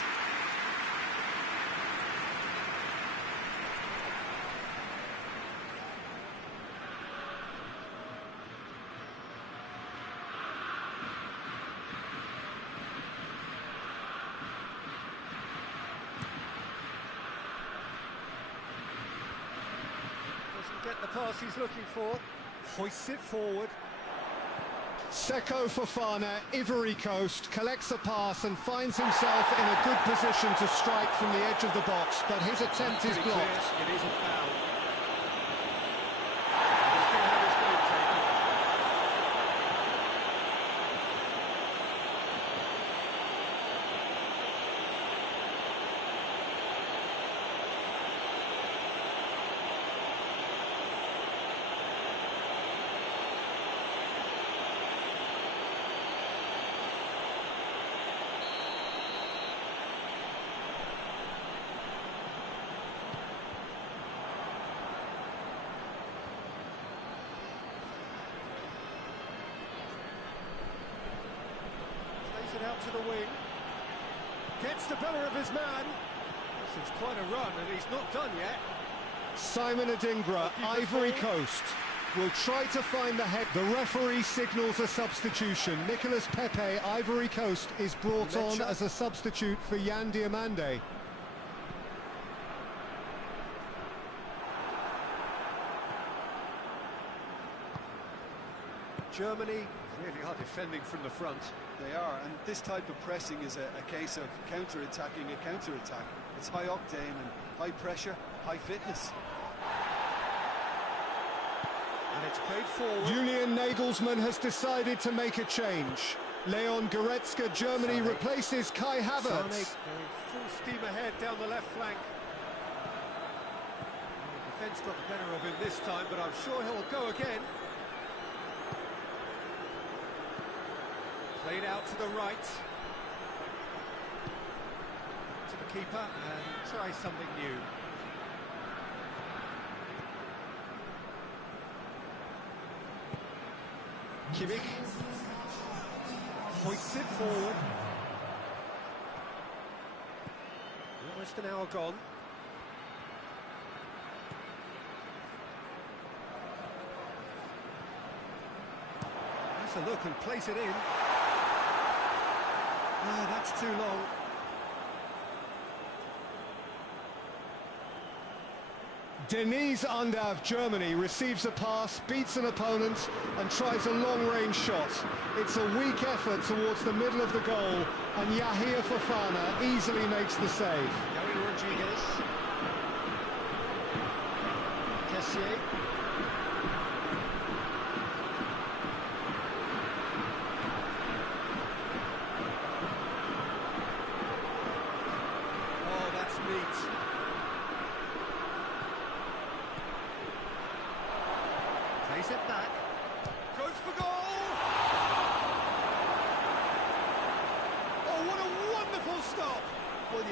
Doesn't get the pass he's looking for. Hoists it forward. Seko Fofana, Ivory Coast, collects a pass and finds himself in a good position to strike from the edge of the box, but his attempt is Pretty blocked. clear. It is a foul. He's going to have his goal taken. It out to the wing, gets the better of his man. This is quite a run and he's not done yet. Simon Adingra, Ivory Coast, will try to find the head. The referee signals a substitution. Nicolas Pepe, Ivory Coast, is brought on as a substitute for Yan Diomande. Germany really are defending from the front. They are, and this type of pressing is a case of counter-attacking a counter-attack. It's high octane and high pressure, high fitness. And it's played forward. Julian Nagelsmann has decided to make a change. Leon Goretzka, Germany, Sané. replaces Kai Sané Havertz. going full steam ahead down the left flank. The defence got the better of him this time, but I'm sure he'll go again. Played out to the right. To the keeper and try something new. Kimmich. Hoists it forward. Almost an hour gone. Has a look and plays it in. No, that's too long. Denise Undav, Germany, receives a pass, beats an opponent and tries a long-range shot. It's a weak effort towards the middle of the goal and Yahia Fofana easily makes the save. Gary Rodriguez. Kessier.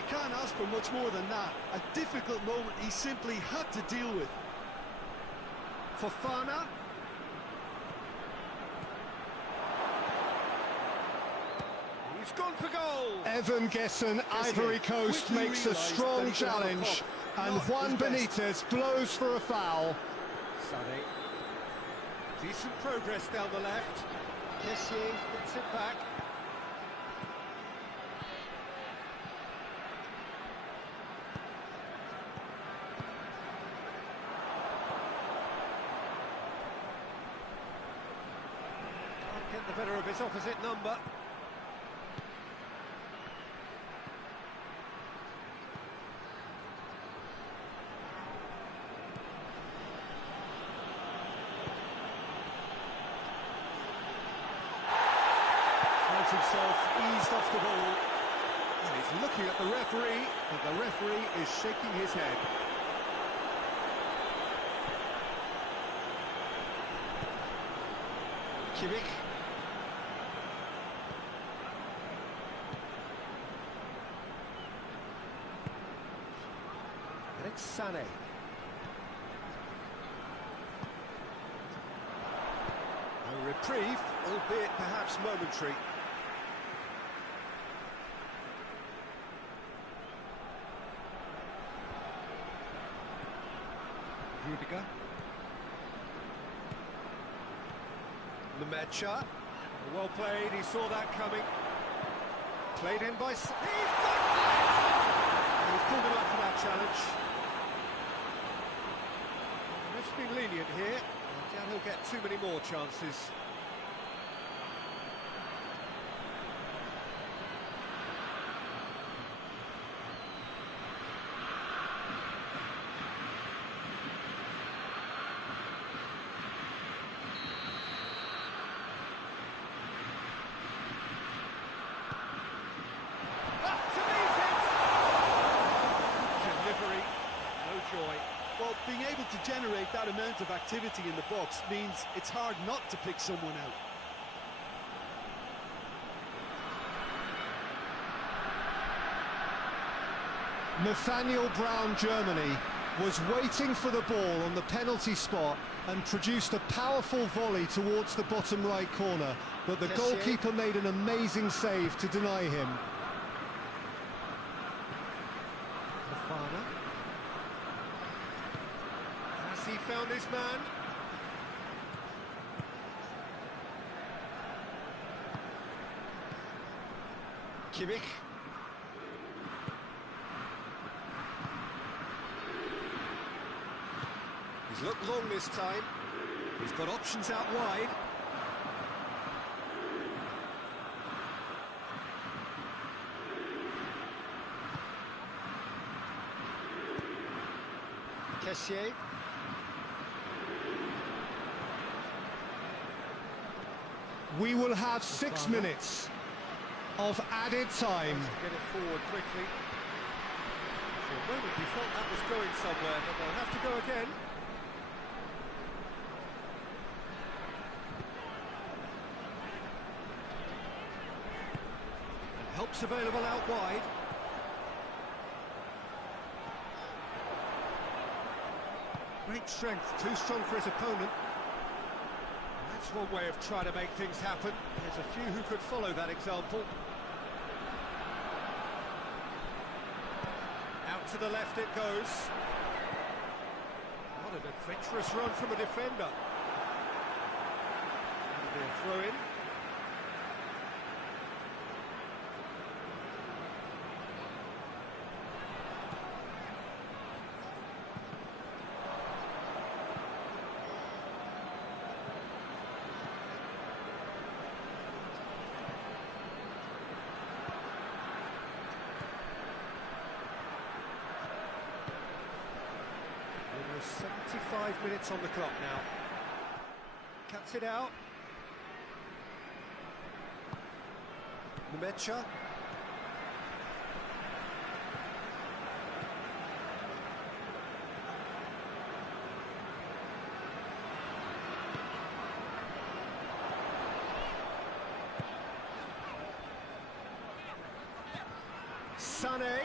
can't ask for much more than that. A difficult moment he simply had to deal with. Fofana. He's gone for goal. Evan Gesson, Ivory Coast quickly makes a realised that strong he could have a challenge, pop. and Not Juan his best. Benitez blows for a foul. Sané. Decent progress down the left. Kessié gets it back. Can't get the better of his opposite number. Himself eased off the ball, and he's looking at the referee, and the referee is shaking his head. Kimmich. And it's Sané. A reprieve, albeit perhaps momentary. Rudiger. Lemecha. Well played, he saw that coming. Played in by... He's got it! He's pulled him up for that challenge. Ref's been lenient here. I doubt he'll get too many more chances. Well, being able to generate that amount of activity in the box means it's hard not to pick someone out. Nathaniel Brown, Germany, was waiting for the ball on the penalty spot and produced a powerful volley towards the bottom right corner, but the goalkeeper made an amazing save to deny him. Fofana. Has he found his man? Kimmich. He's looked long this time. He's got options out wide. Kessié. We will have 6 minutes of added time. To get it forward quickly. For a moment he thought that was going somewhere, but they'll have to go again. And help's available out wide. Great strength, too strong for his opponent. That's one way of trying to make things happen. There's a few who could follow that example. Out to the left it goes. What an adventurous run from a defender. That'll be a throw-in. Almost 75 minutes on the clock now. Cuts it out. Lemecha. Sané.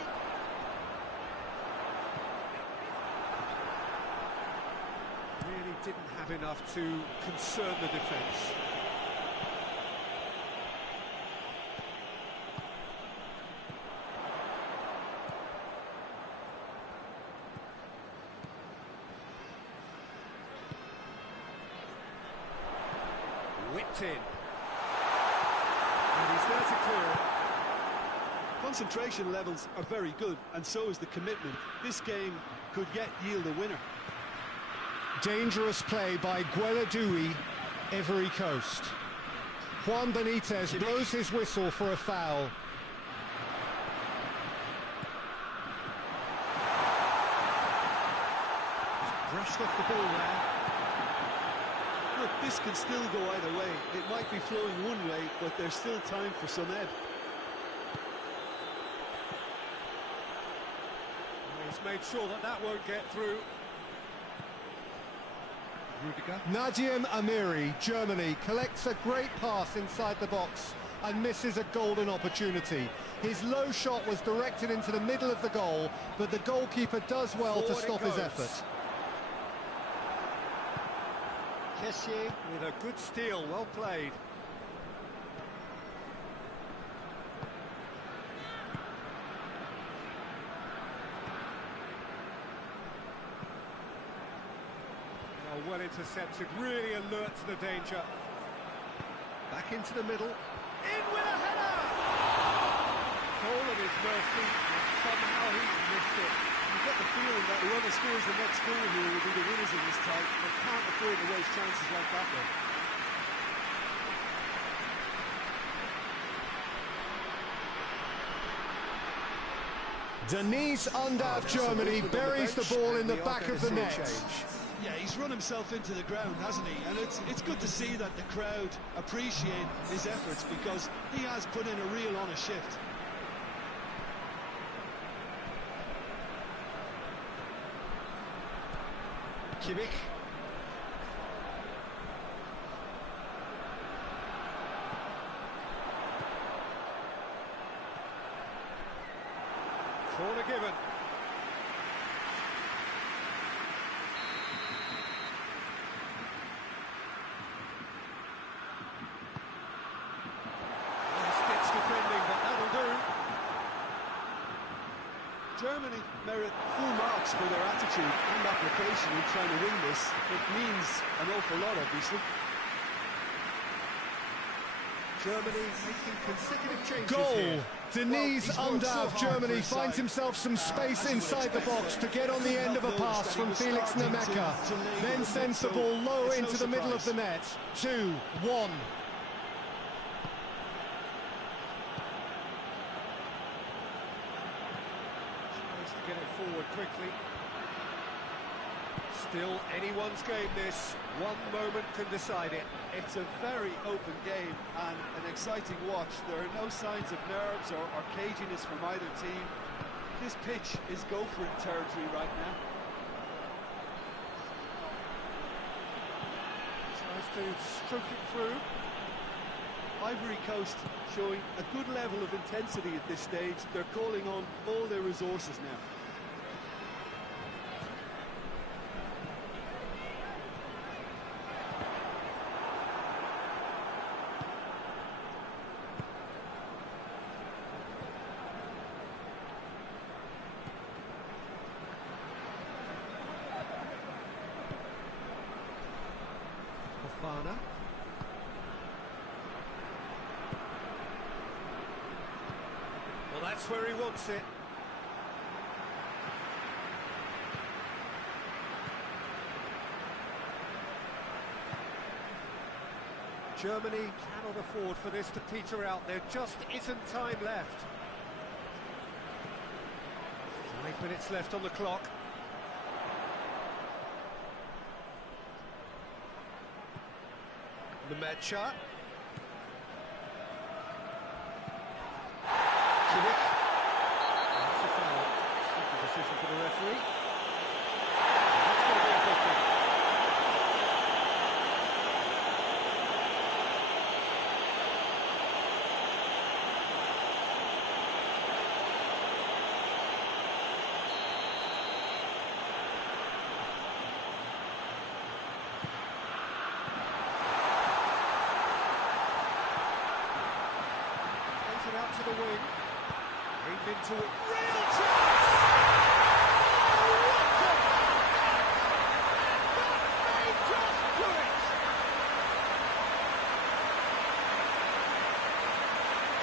didn't have enough to concern the defence. Whipped in. And he's there to clear it. Concentration levels are very good, and so is the commitment. This game could yet yield a winner. Dangerous play by Gueledui, Ivory Coast. Juan Benitez blows his whistle for a foul. Brushed off the ball there. Look, this can still go either way. It might be flowing one way, but there's still time for some ebb. He's made sure that that won't get through. Rudiger. Nadim Amiri, Germany, collects a great pass inside the box and misses a golden opportunity. His low shot was directed into the middle of the goal, but the goalkeeper does well to stop his effort. Kessier with a good steal, well played. Well intercepted, really alert to the danger. Back into the middle. In with a header! Goal at his mercy, and somehow he's missed it. You get the feeling that whoever scores the next goal here will be the winners in this tie. They can't afford to waste chances like that though. Denise Undav, Germany, buries the ball in the back of the net. Yeah, he's run himself into the ground, hasn't he? And it's good to see that the crowd appreciate his efforts, because he has put in a real honest shift. Kimmich. Corner given. Stitch defending, but that'll do. Germany merit full marks for their attitude and application in trying to win this. It means an awful lot, obviously. Germany making consecutive changes Goal! here. Denise Undav, Germany, finds himself some space inside the box to get on the end of a pass from Felix Nemeka. Then sends the ball low into the middle of the net. 2-1. To get it forward quickly. Still anyone's game this. One moment can decide it. It's a very open game and an exciting watch. There are no signs of nerves or caginess from either team. This pitch is go-for-it territory right now. Tries to stroke it through. Ivory Coast showing a good level of intensity at this stage. They're calling on all their resources now. Fana. Well, that's where he wants it. Germany cannot afford for this to peter out. There just isn't time left. 5 minutes left on the clock. Nemecha. Kimmich. That's a foul. Simple decision for the referee. That's going to be a booking. to the wing. Aimed into it. Real chance! Oh, what a pass! That may just do it!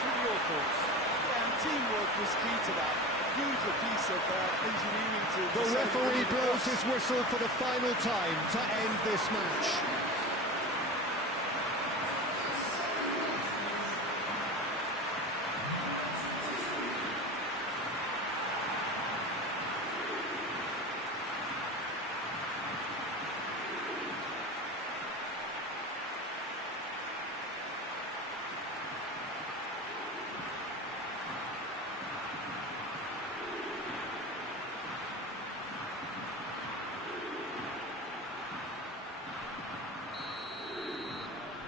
What are your thoughts? Yeah, and teamwork was key to that. Beautiful piece of engineering to... The referee blows his whistle for the final time to end this match.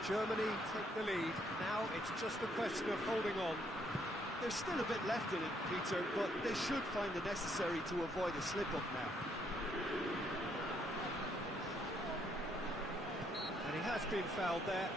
Germany take the lead. Now it's just a question of holding on. There's still a bit left in it, Peter, but they should find it necessary to avoid a slip-up now. And he has been fouled there.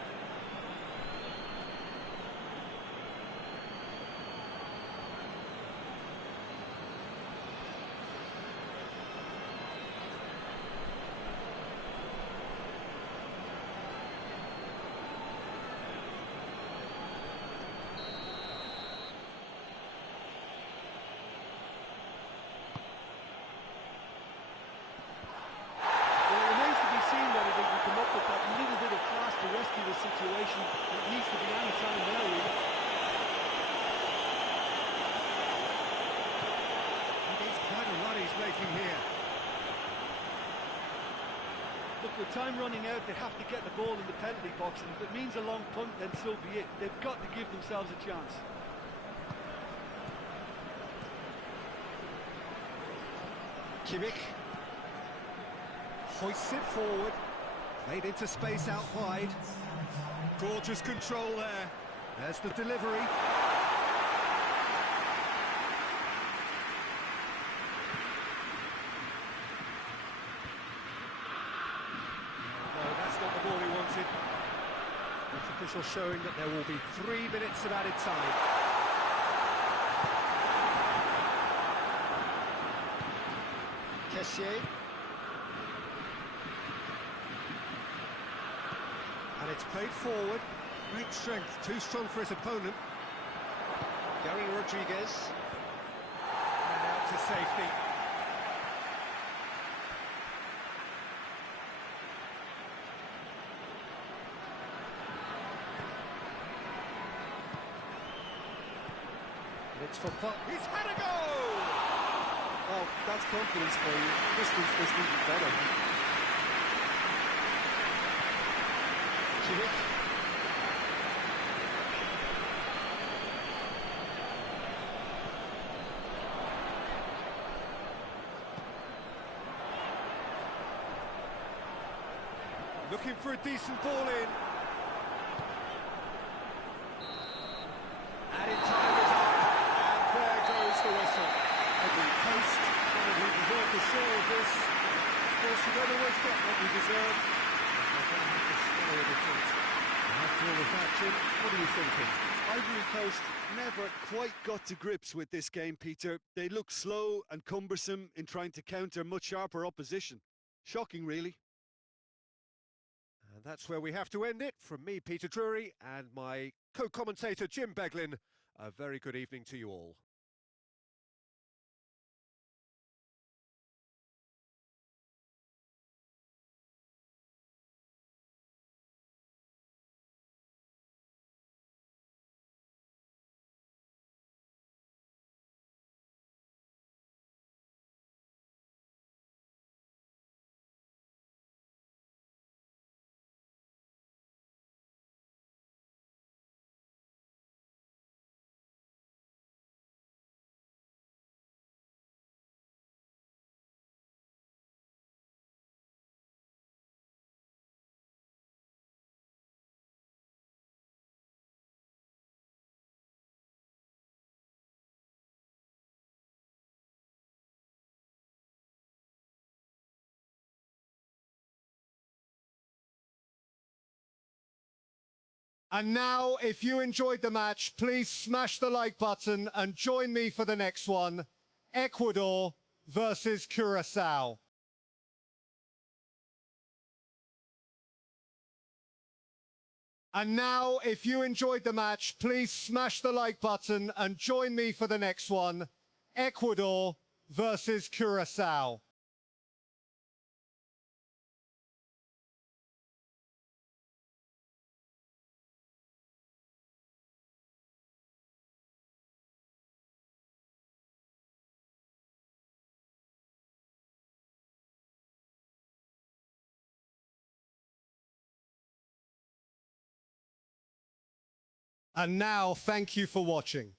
Situation. It needs to be any time now, really. It is quite a run he's making here. Look, with time running out, they have to get the ball in the penalty box, and if it means a long punt, then so be it. They've got to give themselves a chance. Kimmich hoists it forward, played into space out wide. Gorgeous control there. There's the delivery. No, that's not the ball he wanted. Match official showing that there will be 3 minutes of added time. Kessier. And it's played forward. Great strength, too strong for his opponent. Gary Rodriguez. And out to safety. It's for fun. He's had a goal! Oh, that's confidence for you. This needs to be better. Kimmich. Looking for a decent ball in. Added time is up, and there goes the whistle. Ivory Coast probably deserve the share of this. Of course, you don't always get what you deserve. They're going to have to swallow a defeat. After all this action, what are you thinking? Ivory Coast never quite got to grips with this game, Peter. They look slow and cumbersome in trying to counter much sharper opposition. Shocking, really. And that's where we have to end it. From me, Peter Drury, and my co-commentator, Jim Beglin, a very good evening to you all. And now, if you enjoyed the match, please smash the like button and join me for the next one. Ecuador versus Curacao. And now, if you enjoyed the match, please smash the like button and join me for the next one. Ecuador versus Curacao. And now, thank you for watching.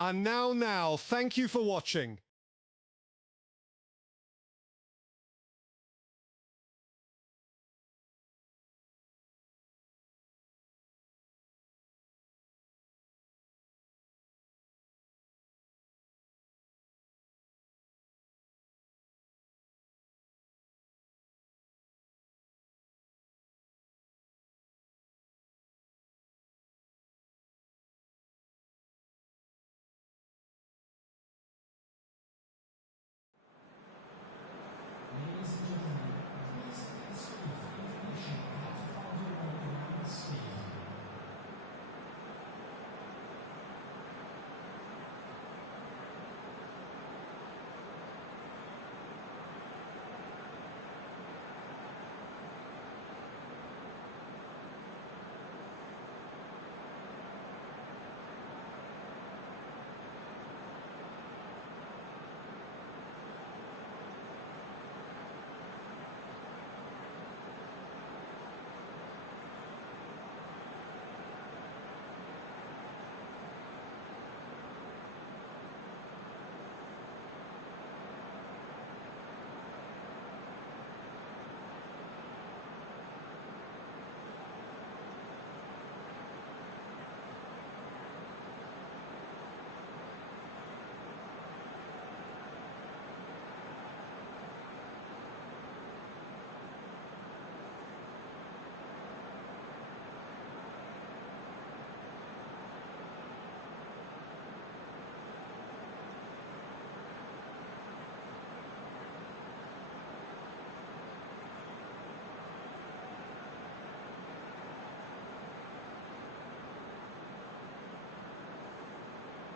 And now, thank you for watching.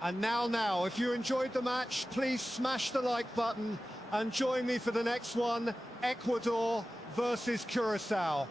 And now, if you enjoyed the match, please smash the like button and join me for the next one, Ecuador versus Curacao.